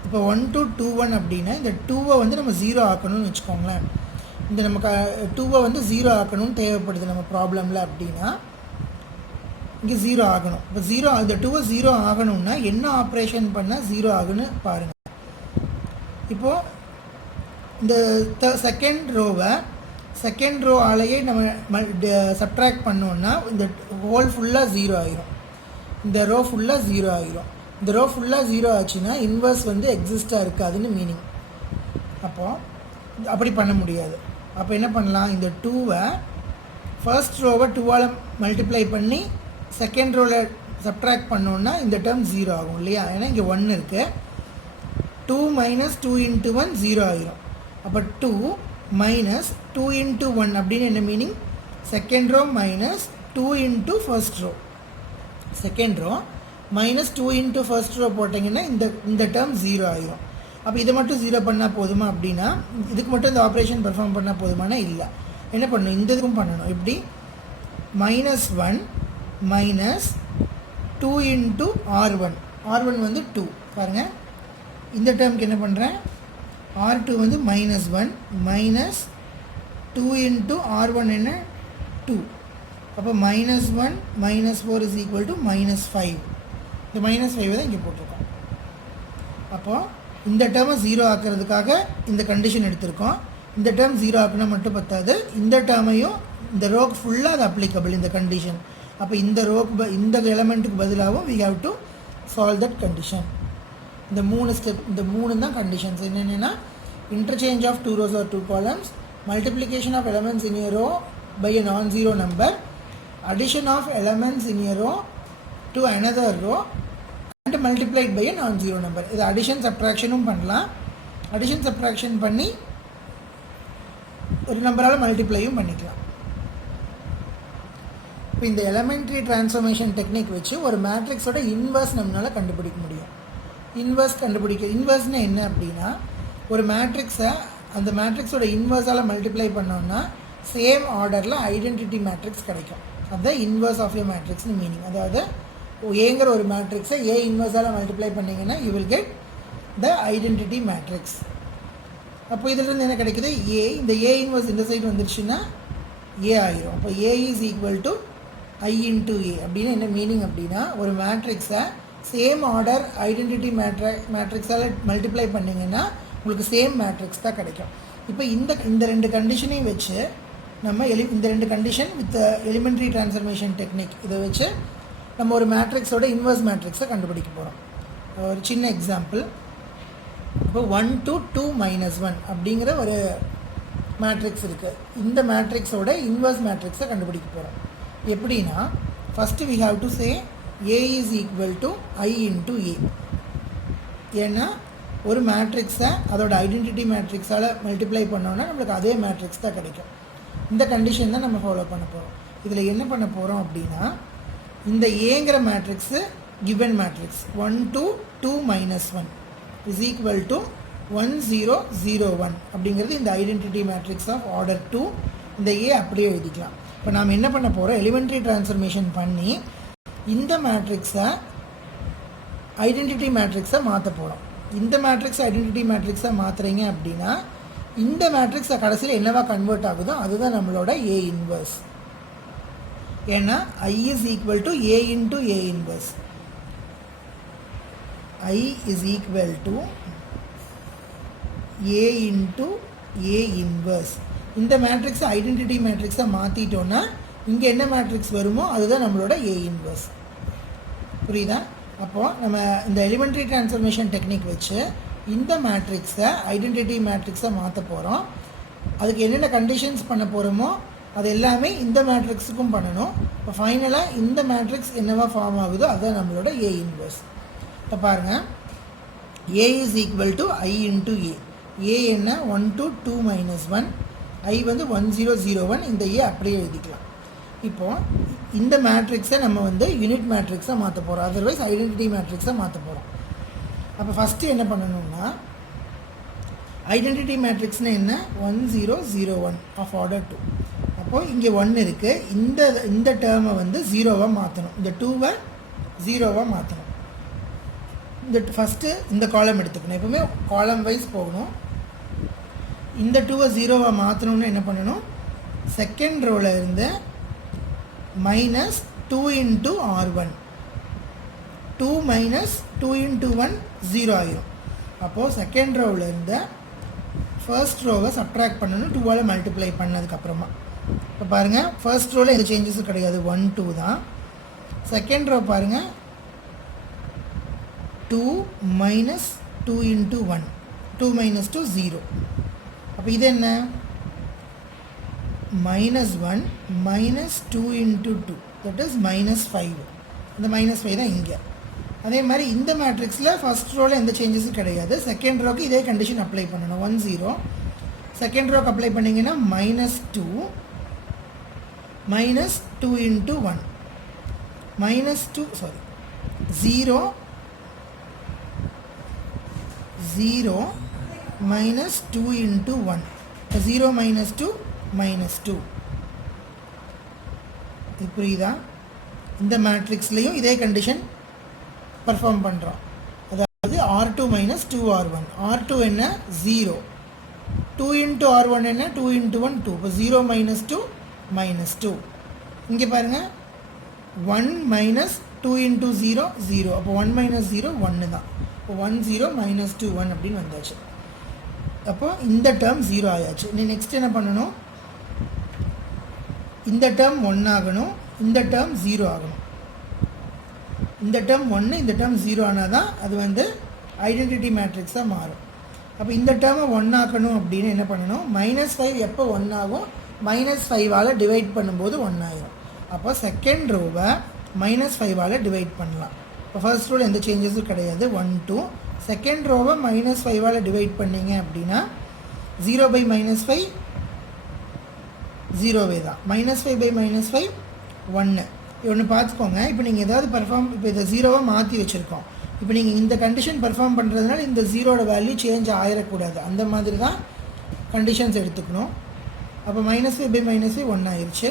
இப்போ 1 to 2 1 அப்படின்னா இந்த 2வை வந்து நம்ம 0 ஆக்கணும்னு வச்சுக்கோங்களேன். இந்த நமக்கு 2வை வந்து 0 ஆக்கணும்னு தேவைப்படுது நம்ம ப்ராப்ளமில் அப்படின்னா இங்கே 0 ஆகணும். இப்போ 0 இந்த 2வை 0 ஆகணும்னா என்ன ஆப்ரேஷன் பண்ணால் 0 ஆகுன்னு பாருங்கள். இப்போது இந்த செகண்ட் ரோ ஆலையே நம்ம சப்ட்ராக்ட் பண்ணோன்னா இந்த ஹோல் ஃபுல்லாக 0 ஆகிரும். இந்த ரோ ஃபுல்லாக 0 ஆகிரும். இந்த ரோ ஃபுல்லாக 0 ஆச்சுன்னா இன்வர்ஸ் வந்து எக்ஸிஸ்டாக இருக்காதுன்னு மீனிங். அப்போது அப்படி பண்ண முடியாது. அப்போ என்ன பண்ணலாம், இந்த 2வை ஃபர்ஸ்ட் ரோவை 2ஆல் மல்டிப்ளை பண்ணி செகண்ட் ரோவில் சப்ட்ராக்ட் பண்ணோன்னா இந்த டேர்ம் 0 ஆகும் இல்லையா. ஏன்னா இங்கே 1 இருக்குது. 2 மைனஸ் 2 இன்ட்டு 1 0 ஆகிரும். அப்போ 2 மைனஸ் 2 இன்ட்டு 1 அப்படின்னு என்ன meaning, second row minus 2 into first row. Second row minus 2 into first row போட்டிங்கன்னா இந்த டேர்ம் 0 ஆகிரும். அப்போ இதை மட்டும் 0 பண்ணால் போதுமா அப்படின்னா, இதுக்கு மட்டும் இந்த ஆப்ரேஷன் பெர்ஃபார்ம் பண்ணால் போதுமானா இல்லை. என்ன பண்ணணும், இந்த இதுக்கும் பண்ணணும். எப்படி, -1 மைனஸ் 2 இன்ட்டு R1. R1 வந்து 2 பாருங்கள். இந்த டேர்முக்கு என்ன பண்ணுறேன், R2 வந்து -1 மைனஸ் 2 இன்ட்டு R1 என்ன 2. அப்போ -1 - 4 இஸ் ஈக்குவல் டு -5. இந்த -5 தான் இங்கே போட்டிருக்கோம். அப்போது இந்த டேர்மை 0 ஆக்கிறதுக்காக இந்த கண்டிஷன் எடுத்திருக்கோம். இந்த டேர்ம் 0 ஆக்குனா மட்டும் பத்தாது, இந்த டேர்மையும் இந்த ரோக்கு ஃபுல்லாக அது அப்ளிகபிள் இந்த கண்டிஷன். அப்போ இந்த ரோக்கு இந்த எலமெண்ட்டுக்கு பதிலாகவும் we have to solve that condition. இந்த 3 ஸ்டெப், இந்த 3 தான் கண்டிஷன்ஸ். என்னென்னா, interchange of 2 rows or 2 columns, multiplication of elements in a row by a non-zero number, addition of elements in a row to another row and multiplied by a non-zero number. இது addition subtractionும் பண்ணலாம். addition subtraction பண்ணி ஒரு நம்பரால் மல்டிப்ளையும் பண்ணிக்கலாம். இப்போ இந்த எலமெண்ட்ரி டிரான்ஸ்ஃபர்மேஷன் டெக்னிக் வச்சு ஒரு மேட்ரிக்ஸோட இன்வர்ஸ் நம்மளால் கண்டுபிடிக்க முடியும். இன்வர்ஸ்னால் என்ன அப்படின்னா, ஒரு மேட்ரிக்ஸை அந்த மேட்ரிக்ஸோட இன்வர்ஸால் மல்டிப்ளை பண்ணோம்னா சேம் ஆர்டரில் ஐடென்டிட்டி மேட்ரிக்ஸ் கிடைக்கும். அதுதான் இன்வர்ஸ் ஆஃப் ஏ மேட்ரிக்ஸ்னு மீனிங். அதாவது ஏங்கிற ஒரு மேட்ரிக்ஸை ஏ இன்வர்ஸால் மல்டிப்ளை பண்ணிங்கன்னா you will get the identity matrix. அப்போ இதிலிருந்து என்ன கிடைக்குது, ஏ. இந்த ஏ இன்வர்ஸ் இந்த சைடு வந்துருச்சுன்னா ஏ ஆகிரும். அப்போ A is equal to I into A அப்படின்னு என்ன மீனிங் அப்படின்னா, ஒரு மேட்ரிக்ஸை சேம் ஆர்டர் ஐடென்டிட்டி மேட்ரிக்ஸால் மல்டிப்ளை பண்ணிங்கன்னா உங்களுக்கு சேம் மேட்ரிக்ஸ் தான் கிடைக்கும். இப்போ இந்த 2 கண்டிஷனையும் வச்சு நம்ம இந்த 2 condition with elementary transformation technique இதை வச்சு நம்ம ஒரு மேட்ரிக்ஸோட இன்வர்ஸ் மேட்ரிக்ஸை கண்டுபிடிக்க போகிறோம். ஒரு சின்ன எக்ஸாம்பிள். இப்போ 1 to 2 - 1 அப்படிங்கிற ஒரு மேட்ரிக்ஸ் இருக்குது. இந்த மேட்ரிக்ஸோட இன்வர்ஸ் மேட்ரிக்ஸை கண்டுபிடிக்க போகிறோம். எப்படின்னா, first we have to say A is equal to I into A. ஏன்னா ஒரு மேட்ரிக்ஸை அதோட ஐடென்டிட்டி மேட்ரிக்ஸால் மல்டிப்ளை பண்ணோன்னா நம்மளுக்கு அதே மேட்ரிக்ஸ் தான் கிடைக்கும். இந்த கண்டிஷன் தான் நம்ம ஃபாலோ பண்ண போகிறோம். இதில் என்ன பண்ண போகிறோம் அப்படின்னா, இந்த ஏங்கிற matrix given matrix 1 to 2 - 1 is equal to 1 0 0 1 அப்படிங்கிறது இந்த ஐடென்டிட்டி மேட்ரிக்ஸ் ஆஃப் ஆர்டர் 2. இந்த ஏ அப்படியே எழுதிக்கலாம். இப்போ நாம் என்ன பண்ண போகிறோம், எலிமெண்ட்ரி டிரான்ஸ்ஃபர்மேஷன் பண்ணி இந்த மேட்ரிக்ஸை ஐடென்டிட்டி மேட்ரிக்ஸை மாற்ற போகிறோம். இந்த மேட்ரிக்ஸ் ஐடென்டிட்டி மேட்ரிக்ஸை மாற்றுறீங்க அப்படின்னா இந்த மேட்ரிக்ஸை கடைசியில் என்னவா கன்வெர்ட் ஆகுதோ அதுதான் நம்மளோட ஏ இன்வர்ஸ். ஏன்னா I is equal to A into A inverse. I is equal to A into A inverse. இந்த மேட்ரிக்ஸை ஐடென்டிட்டி மேட்ரிக்ஸை மாற்றிட்டோன்னா இங்கே என்ன மேட்ரிக்ஸ் வருமோ அதுதான் நம்மளோட ஏ இன்வர்ஸ். புரியுதா? அப்போது நம்ம இந்த எலிமெண்ட்ரி டிரான்ஸ்ஃபர்மேஷன் டெக்னிக் வச்சு இந்த மேட்ரிக்ஸை ஐடென்டிட்டி மேட்ரிக்ஸை மாற்ற போகிறோம். அதுக்கு என்னென்ன கண்டிஷன்ஸ் பண்ண போகிறோமோ அது எல்லாமே இந்த மேட்ரிக்ஸுக்கும் பண்ணணும். இப்போ ஃபைனலாக இந்த மேட்ரிக்ஸ் என்னவா ஃபார்ம் ஆகுதோ அதுதான் நம்மளோட ஏ இன்வர்ஸ். இப்போ பாருங்கள், A is equal to I into A. A என்ன 1 to 2 - 1, ஐ வந்து 1 0 0 1. இந்த ஏ அப்படியே எழுதிக்கலாம். இப்போது இந்த மேட்ரிக்ஸை நம்ம வந்து யூனிட் மேட்ரிக்ஸை மாற்ற போகிறோம், அதர்வைஸ் ஐடென்டிட்டி மேட்ரிக்ஸை மாற்ற போகிறோம். அப்போ ஃபஸ்ட்டு என்ன பண்ணணும்னா, ஐடென்டிட்டி மேட்ரிக்ஸ்னால் என்ன, 1 0 0 1 ஆஃப் ஆர்டர் 2. அப்போது இங்கே 1 இருக்குது. இந்த டேர்மை வந்து 0வாக மாற்றணும். இந்த 2வை 0வாக மாற்றணும். இந்த ஃபஸ்ட்டு இந்த காலம் எடுத்துக்கணும். எப்பவுமே காலம் வைஸ் போகணும். இந்த 2வை 0வாக மாற்றணும்னு என்ன பண்ணணும், செகண்ட் ரோவில் இருந்து -2 இன்ட்டு R1. 2 - 2 இன்ட்டு 1 0 ஆகிரும். அப்போது செகண்ட் ரோவில் இருந்து ஃபர்ஸ்ட் ரோவை சப்ட்ராக்ட் பண்ணணும் 2ஆல் மல்டிப்ளை பண்ணதுக்கப்புறமா. இப்போ பாருங்கள், ஃபர்ஸ்ட் ரோவில் எந்த சேஞ்சஸும் கிடையாது, 1 2 தான். செகண்ட் ரோ பாருங்கள், 2 மைனஸ் 2 இன்ட்டு 1, 2 மைனஸ் 2 0. அப்போ இது என்ன, minus 1 minus 2 into 2, that is minus 5. இந்த மைனஸ் 5 தான் இங்கே. அதே மாதிரி இந்த மேட்ரிக்ஸில் ஃபஸ்ட் ரோவில் எந்த சேஞ்சஸும் கிடையாது. செகண்ட் ரோக்கு இதே கண்டிஷன் அப்ளை பண்ணணும். 1 0. செகண்ட் ரோக்கு அப்ளை பண்ணிங்கன்னா minus 2 minus 2 into 1, minus 2 sorry 0 0 minus 2 into 1, 0 minus 2 minus 2. இது புரியுதா? இந்த மேட்ரிக்ஸ்லேயும் இதே கண்டிஷன் பர்ஃபார்ம் பண்ணுறோம். அதாவது R2 மைனஸ் 2R1. R2 என்ன, 0. 2 இன்ட்டு R1 என்ன, 2 இன்ட்டு 1 2. இப்போ 0 மைனஸ் 2 மைனஸ் 2. இங்கே பாருங்கள், 1 மைனஸ் 2 இன்ட்டு 0 0. அப்போ 1 மைனஸ் 0 1 தான். இப்போ 1 0 மைனஸ் 2 1 அப்படின்னு வந்தாச்சு. அப்போ இந்த டேர்ம் 0 ஆயாச்சு. நீ நெக்ஸ்ட் என்ன பண்ணணும், இந்த டேர்ம் 1 ஆகணும், இந்த டேர்ம் 0 ஆகணும். இந்த டேர்ம் 1, இந்த டேர்ம் 0 ஆனால் தான் அது வந்து ஐடென்டிட்டி மேட்ரிக்ஸாக மாறும். அப்போ இந்த டேர்மை 1 ஆக்கணும் அப்படின்னு என்ன பண்ணணும், மைனஸ் 5 எப்போ 1 ஆகும், மைனஸ் 5ஆல் டிவைட் பண்ணும்போது 1 ஆகிடும். அப்போ செகண்ட் ரோவை மைனஸ் 5ஆல் டிவைட் பண்ணலாம். இப்போ ஃபர்ஸ்ட் ரோவில் எந்த சேஞ்சஸும் கிடையாது, 1 2. செகண்ட் ரோவை மைனஸ் 5ஆல் டிவைட் பண்ணிங்க அப்படின்னா 0 பை மைனஸ் 5 0வே தான். Minus 5 by minus 5 1. ஒன்று பார்த்துக்கோங்க. இப்போ நீங்கள் ஏதாவது இப்போ இதை 0வாக மாற்றி வச்சுருக்கோம். இப்போ நீங்கள் இந்த கண்டிஷன் பர்ஃபார்ம் பண்ணுறதுனால இந்த 0ஓட வேல்யூ சேஞ்ச் ஆகிடக்கூடாது. அந்த மாதிரி தான் கண்டிஷன்ஸ் எடுத்துக்கணும். அப்போ மைனஸ் 5 பை மைனஸ் 5 1 ஆயிடுச்சு.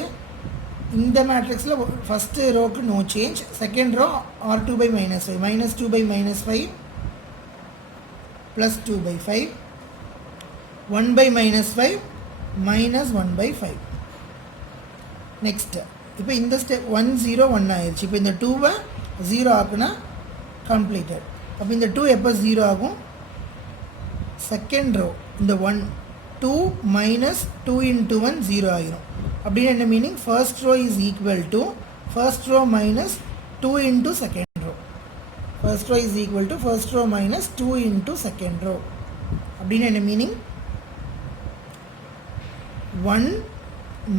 இந்த மேட்ரிக்ஸில் ஃபஸ்ட்டு ரோக்கு no change. Second row R2 by minus 5, minus 2 by minus 5 plus 2 by 5, 1 by minus 5 minus 1 by 5. Next இப்போ இந்த ஸ்டெப் 1 0 1 ஆயிடுச்சு. இப்போ இந்த 2வை 0 ஆக்குனா கம்ப்ளீட்டட். அப்போ இந்த 2 எப்போ 0 ஆகும், செகண்ட் ரோ இந்த 1 2 மைனஸ் 2 இன்ட்டு 1 0 ஆகிரும். அப்படின்னு என்ன meaning, first row is equal to first row minus 2 into second row. First row is equal to first row minus 2 into second row. அப்படின்னு என்ன மீனிங், 1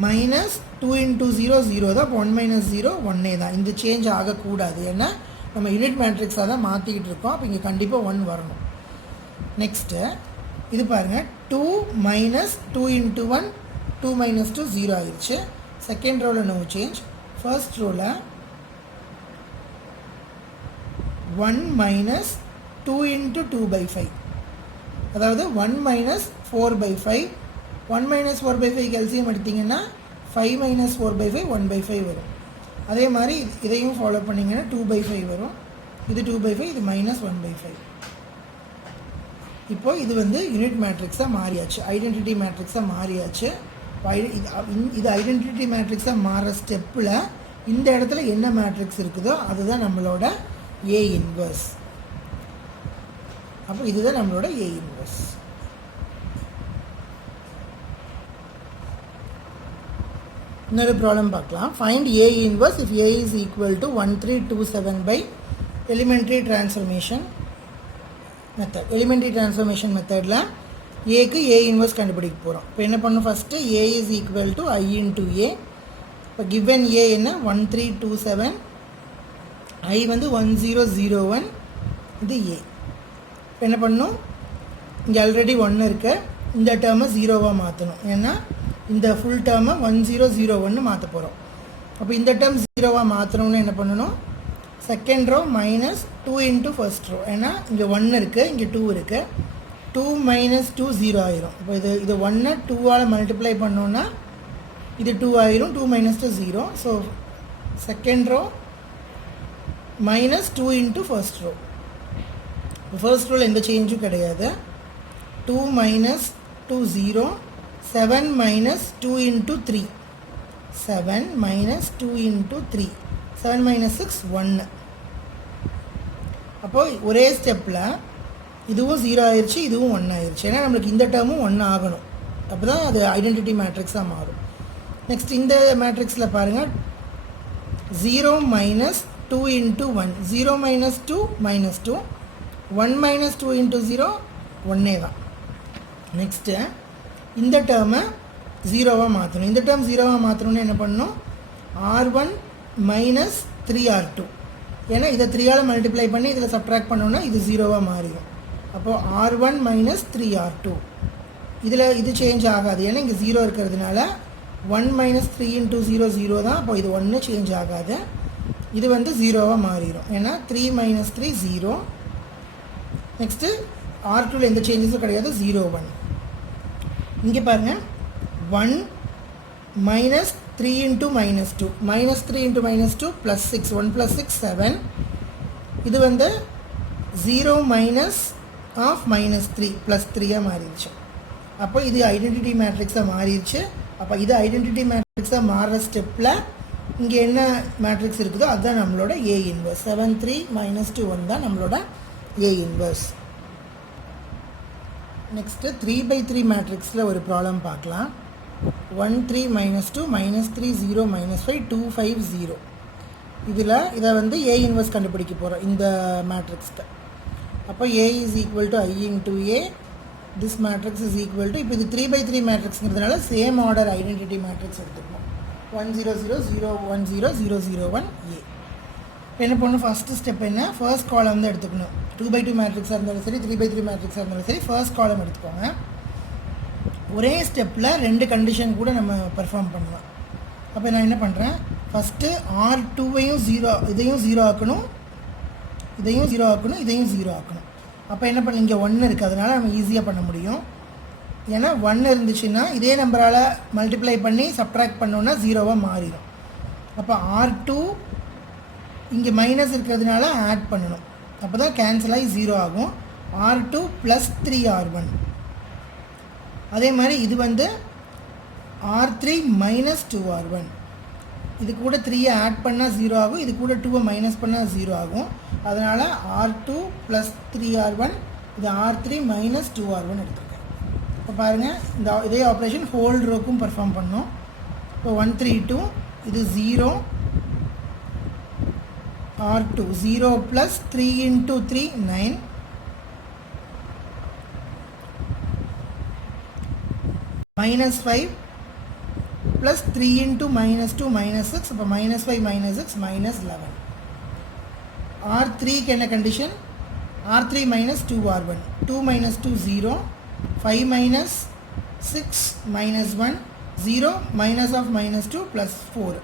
மைனஸ் 2 இன்ட்டு 0 0 தான். இப்போ 1 மைனஸ் 0 1 தான். இந்த சேஞ்ச் ஆகக்கூடாது, ஏன்னா நம்ம யூனிட் மேட்ரிக்ஸாக தான் மாற்றிக்கிட்டு இருக்கோம். அப்போ இங்கே கண்டிப்பாக 1 வரணும். நெக்ஸ்ட்டு இது பாருங்கள், 2 மைனஸ் 2 இன்ட்டு 1 2 மைனஸ் 2 0 ஆயிடுச்சு. செகண்ட் ரோவில் நோ சேஞ்ச். ஃபர்ஸ்ட் ரோவில் 1 மைனஸ் 2 இன்ட்டு 2 பை 5, அதாவது 1 minus 4 by 5. 1 minus 4 by 5 LCM எடுத்திங்கன்னா 5 மைனஸ் 4 பை 5 1 பை 5 வரும். அதே மாதிரி இதையும் ஃபாலோ பண்ணிங்கன்னா 2 பை 5 வரும். இது 2 பை 5, இது மைனஸ் 1 பை 5. இப்போ இது வந்து யூனிட் மேட்ரிக்ஸாக மாறியாச்சு, ஐடென்டிட்டி மேட்ரிக்ஸாக மாறியாச்சு. இது ஐடென்டிட்டி மேட்ரிக்ஸாக மாறுற ஸ்டெப்பில் இந்த இடத்துல என்ன மேட்ரிக்ஸ் இருக்குதோ அதுதான் நம்மளோட ஏ இன்வர்ஸ். அப்போ இதுதான் நம்மளோட ஏ இன்வர்ஸ். இன்னொரு ப்ராப்ளம் பார்க்கலாம். Find A inverse if A is equal to 1327 by elementary transformation method. Elementary transformation மெத்தடில் ஏக்கு ஏ இன்வர்ஸ் கண்டுபிடிக்க போகிறோம். இப்போ என்ன பண்ணணும், first A is equal to I into A. இப்போ கிவன் ஏ என்ன, 1327, ஐ வந்து 1001, இது ஏ. இப்போ என்ன பண்ணணும், இங்கே ஆல்ரெடி 1 இருக்கு, இந்த டேர்மை 0வாக மாற்றணும். ஏன்னா இந்த ஃபுல் டேர்மை 1001 மாற்ற போகிறோம். அப்போ இந்த டேர்ம் 0வாக மாற்றணும்னு என்ன பண்ணணும், second row minus 2 into first row. ஏன்னா இங்கே 1 இருக்குது, இங்கே 2 இருக்குது. 2 மைனஸ் 2 0 ஆயிரும். இப்போ இது 1 2ஆல் மல்டிப்ளை பண்ணோன்னா இது 2 ஆயிரும். 2 minus 2 0. So second row minus 2 into first row. First ரோவில் எந்த சேஞ்சும் கிடையாது. 2 minus 2 0, 7 minus 2 into 3, 7 minus 2 into 3, 7 minus 6 1. அப்போ ஒரே ஸ்டெப்பில் இதுவும் 0 ஆயிடுச்சு, இதுவும் 1 ஆயிடுச்சு. ஏன்னா நம்மளுக்கு இந்த டேர்மும் 1 ஆகணும். அப்போ தான் அது ஐடென்டிட்டி மேட்ரிக்ஸாக மாறும். நெக்ஸ்ட் இந்த மேட்ரிக்ஸில் பாருங்கள், 0 minus 2 into 1, 0 minus 2 minus 2, 1 minus 2 into 0 ஒன்னே தான். நெக்ஸ்ட்டு இந்த டேர்மை ஜீரோவாக மாற்றணும். இந்த டேர்ம் ஜீரோவாக மாற்றணும்னு என்ன பண்ணணும், R1 minus 3R2. ஏன்னா இதை 3ஆல் மல்டிப்ளை பண்ணி இதில் சப்ட்ராக்ட் பண்ணோன்னா இது ஜீரோவாக மாறிடும். அப்போது R1 minus 3R2 இதில் இது சேஞ்ச் ஆகாது, ஏன்னா இங்கே ஜீரோ இருக்கிறதுனால 1 minus 3 into 0 0 தான். அப்போ இது 1 சேஞ்ச் ஆகாது, இது வந்து ஜீரோவாக மாறிடும். ஏன்னா 3 minus 3 0. நெக்ஸ்ட்டு R2ல் எந்த சேஞ்சஸும் கிடையாது, 0 1. இங்கே பாருங்கள், 1 minus 3 into minus 2, minus 3 into minus 2 plus 6, 1 plus 6 7. இது வந்து 0 minus of minus 3 plus 3 மாறிடுச்சு. அப்போ இது ஐடென்டிட்டி மேட்ரிக்ஸாக மாறிடுச்சு. அப்போ இது ஐடென்டிட்டி மேட்ரிக்ஸாக மாறுற ஸ்டெப்பில் இங்கே என்ன மேட்ரிக்ஸ் இருக்குதோ அதுதான் நம்மளோட A இன்வர்ஸ். 7 3 minus 2 1 தான் நம்மளோட A இன்வர்ஸ். நெக்ஸ்ட்டு 3/3 மேட்ரிக்ஸில் ஒரு ப்ராப்ளம் பார்க்கலாம். 1 3 minus 2 minus 3 0 minus 5 2 5 0. இதில் இதை வந்து A இன்வர்ஸ் கண்டுபிடிக்க போகிறோம் இந்த மேட்ரிக்ஸ்க்கு. அப்போ A is equal to I into A. This matrix is equal to, இப்போ இது 3/3 மேட்ரிக்ஸ்ங்கிறதுனால சேம் ஆர்டர் ஐடென்டிட்டி மேட்ரிக்ஸ் எடுத்துக்கணும். 1 0 0 0 1 0 0 0 1 A. என்ன பண்ணணும், ஃபஸ்ட்டு ஸ்டெப் என்ன, ஃபர்ஸ்ட் காலம் தான் எடுத்துக்கணும். 2/2 மேட்ரிக்ஸாக இருந்தாலும் சரி 3/3 மேட்ரிக்ஸாக இருந்தாலும் சரி ஃபர்ஸ்ட் காலம் எடுத்துக்கோங்க. ஒரே ஸ்டெப்பில் 2 கண்டிஷன் கூட நம்ம பெர்ஃபார்ம் பண்ணலாம். அப்போ நான் என்ன பண்ணுறேன், ஃபஸ்ட்டு R2வையும் 0 இதையும் 0 ஆக்கணும், இதையும் 0 ஆக்கணும், இதையும் 0 ஆக்கணும். அப்போ என்ன பண்ண, இங்கே 1 இருக்குது, அதனால் நம்ம ஈஸியாக பண்ண முடியும். ஏன்னா 1 இருந்துச்சுன்னா இதே நம்பரால் மல்டிப்ளை பண்ணி சப்ட்ராக்ட் பண்ணோன்னா ஜீரோவாக மாறிடும். அப்போ R2 இங்கே மைனஸ் இருக்கிறதுனால ஆட் பண்ணணும், அப்போ தான் கேன்சல் ஆகி 0 ஆகும். R2 + 3R1. அதே மாதிரி இது வந்து R3 - 2R1. இது கூட 3 ஆட் பண்ணால் 0 ஆகும், இது கூட 2 மைனஸ் பண்ணால் 0 ஆகும். அதனால் R2 + 3R1, இது R3 - 2R1 எடுத்துருக்கேன். இப்போ பாருங்கள், இந்த இதே ஆப்ரேஷன் ஹோல் ரோக்கும் பர்ஃபார்ம் பண்ணோம். இப்போ 1 3 2, இது 0 R2 0 + 3 into 3 9 -5 plus 3 into -2 -6. அப்போ -5 -6 -11. R3 க்கு என்ன condition, R3 - 2R1, 2 - 2 0, 5 - 6 -1 0, minus of -2 plus 4.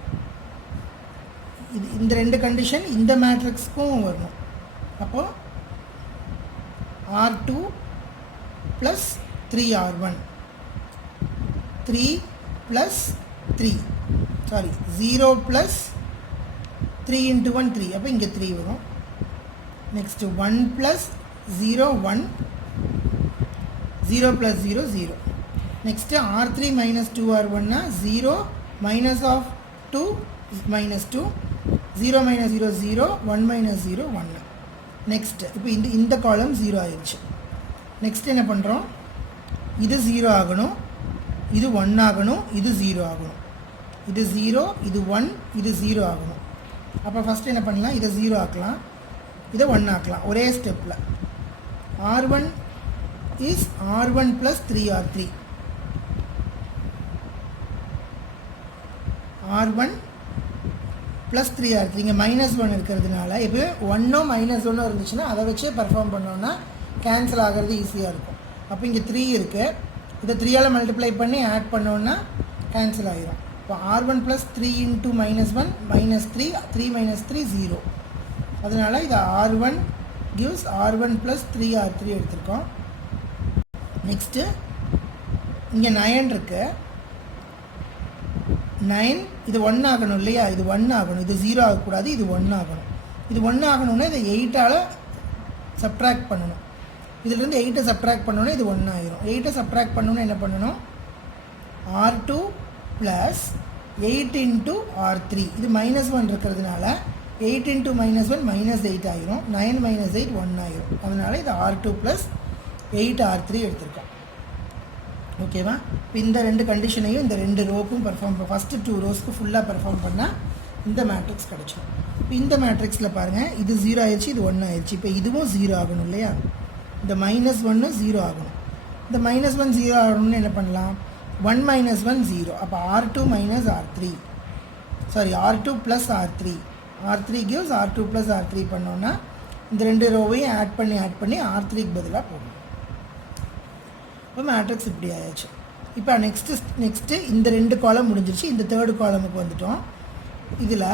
இந்த 2 கண்டிஷன் இந்த மேட்ரிக்ஸ்க்கும் வரணும். அப்போது R2 + 3R1, 3 + 3, சாரி 0 + 3 into 1 3, அப்போ இங்கே 3 வரும். Next 1 + 0 1, 0 + 0 0. Next R3 - 2R1னா 0 minus of 2 -2, 0 - 0 0, 1 - 0 1. Next இப்போ இந்த காலம் 0 ஆயிடுச்சு. நெக்ஸ்ட் என்ன பண்ணுறோம், இது 0 ஆகணும், இது 1 ஆகணும், இது 0 ஆகணும், இது 0 இது 1 இது 0 ஆகணும். அப்போ ஃபஸ்ட்டு என்ன பண்ணலாம், இதை 0 ஆக்கலாம், இதை 1 ஆக்கலாம் ஒரே ஸ்டெப்பில். R1 is R1 + 3R3, R1 + 3R3. இங்கே -1 இருக்கிறதுனால இப்போ 1 -1 இருந்துச்சுன்னா அதை வச்சே பர்ஃபார்ம் பண்ணோன்னா கேன்சல் ஆகிறது ஈஸியாக இருக்கும். அப்போ இங்கே 3 இருக்குது, இதை 3ஆல் மல்டிப்ளை பண்ணி ஆட் பண்ணோன்னா கேன்சல் ஆகிடும். இப்போ R1 + 3 into -1 -3, 3 - 3 0. அதனால் இது R1 gives R1 + 3R3 எடுத்திருக்கோம். நெக்ஸ்ட்டு இங்கே 9 இருக்குது, 9 இது 1 ஆகணும் இல்லையா, இது 1 ஆகணும், இது 0 ஆகக்கூடாது, இது 1 ஆகணும். இது 1 ஆகணும்னா இதை 8ஆல் சப்ட்ராக்ட் பண்ணணும். இதிலிருந்து 8 சப்ட்ராக்ட் பண்ணோன்னா இது 1 ஆகிரும். 8 சப்ட்ராக்ட் பண்ணணுன்னா என்ன பண்ணணும், R2 + 8 into R3, இது -1 இருக்கிறதுனால 8 into -1 -8 ஆகிரும். 9 - 8 1 ஆகிரும். அதனால் இது R2 + 8R3 எடுத்திருக்கோம். ஓகேவா, இப்போ இந்த 2 கண்டிஷனையும் இந்த 2 ரோக்கும் ஃபஸ்ட்டு 2 ரோஸ்க்கு ஃபுல்லாக பெர்ஃபார்ம் பண்ணால் இந்த மேட்ரிக்ஸ் கிடச்சிடும். இப்போ இந்த மேட்ரிக்ஸில் பாருங்கள், இது 0 ஆயிடுச்சு, இது 1 ஆயிடுச்சு. இப்போ இதுவும் 0 ஆகணும் இல்லையா? இந்த -1 0 ஆகணும். இந்த -1 0 ஆகணும்னு என்ன பண்ணலாம்? 1 - 1 0. அப்போ R2 - R3, sorry R2 + R3, R3 gives R2 + R3 பண்ணோன்னா இந்த ரெண்டு ரோவையும் ஆட் பண்ணி R3க்கு பதிலாக போடணும். இப்போ மேட்ரிக்ஸ் இப்படி ஆயாச்சு. இப்போ நெக்ஸ்ட்டு இந்த 2 காலம் முடிஞ்சிருச்சு. இந்த 3rd காலமுக்கு வந்துட்டோம். இதில்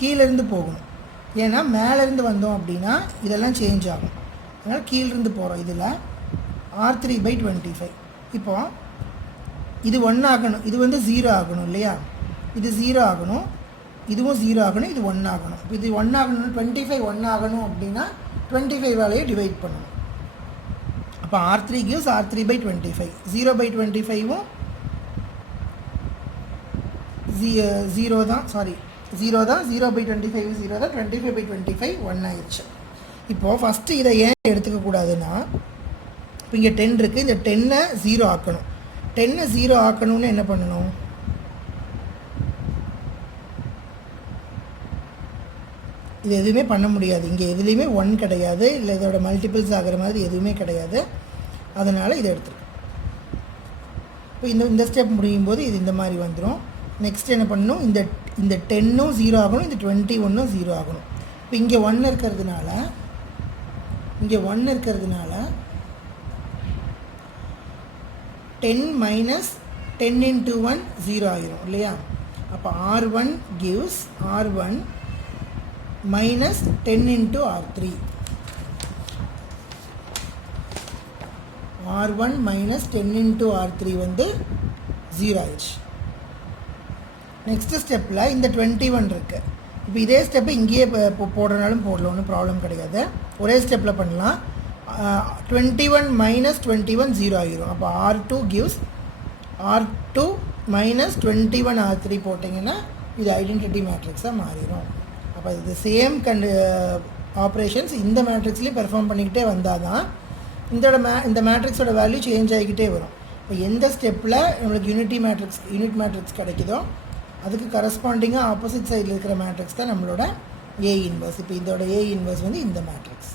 கீழேருந்து போகணும். ஏன்னா மேலேருந்து வந்தோம் அப்படின்னா இதெல்லாம் சேஞ்ச் ஆகும். அதனால் கீழேருந்து போகிறோம். இதில் R3/25. இப்போது இது 1 ஆகணும், இது வந்து 0 ஆகணும் இல்லையா? இது 0 ஆகணும், இதுவும் 0 ஆகணும், இது 1 ஆகணும். இப்போ இது 1 ஆகணும், 25 1 ஆகணும் அப்படின்னா 25 வேலையை டிவைட் பண்ணணும். அப்போ R3 gives R3/25. 0/25வும் 0 தான், சாரி 0 தான். 0/25 0 தான். 25/25 1 ஆயிடுச்சு. இப்போது ஃபஸ்ட்டு இதை ஏன் எடுத்துக்கக்கூடாதுன்னா, இப்போ இங்கே 10 இருக்குது, இந்த 10-ஐ 0 ஆக்கணும். 10-ஐ 0 ஆக்கணும்னு என்ன பண்ணணும்? இது எதுவுமே பண்ண முடியாது. இங்கே எதுலேயுமே 1 கிடையாது, இல்லை இதோட மல்டிபிள்ஸ் ஆகிற மாதிரி எதுவுமே கிடையாது. அதனால் இதை எடுத்துருக்கோம். இப்போ இந்த ஸ்டெப் முடியும் போது இது இந்த மாதிரி வந்துடும். நெக்ஸ்ட் என்ன பண்ணணும்? இந்த 10-ம் 0 ஆகணும், இந்த 21-ம் 0 ஆகணும். இப்போ இங்கே 1 இருக்கிறதுனால 10 - 10 × 1 0 ஆகிரும் இல்லையா? அப்போ R1 gives R1 - 10 × R3. R1 - 10 × R3 வந்து 0 ஆயிடுச்சு. நெக்ஸ்ட்டு ஸ்டெப்பில் இந்த 21 இருக்குது. இப்போ இதே ஸ்டெப்பை இங்கேயே போடுறனாலும் போடலாம், ஒன்றும் ப்ராப்ளம் கிடையாது. ஒரே ஸ்டெப்பில் பண்ணலாம். 21 - 21 0 ஆகிரும். அப்போ R2 gives R2 - 21 R3 போட்டிங்கன்னா இது ஐடென்டிட்டி மேட்ரிக்ஸாக மாறிடும். அப்போ இது சேம் ஆப்ரேஷன்ஸ் இந்த மேட்ரிக்ஸ்லேயும் பெர்ஃபார்ம் பண்ணிக்கிட்டே வந்தால் தான் இந்த மேட்ரிக்ஸோட வேல்யூ சேஞ்ச் ஆகிக்கிட்டே வரும். இப்போ எந்த ஸ்டெப்பில் நம்மளுக்கு யூனிட் மேட்ரிக்ஸ் கிடைக்குதோ அதுக்கு கரஸ்பாண்டிங்காக ஆப்போசிட் சைடில் இருக்கிற மேட்ரிக்ஸ் தான் நம்மளோட A இன்வர்ஸ். இப்போ இதோட A இன்வர்ஸ் வந்து இந்த மேட்ரிக்ஸ்.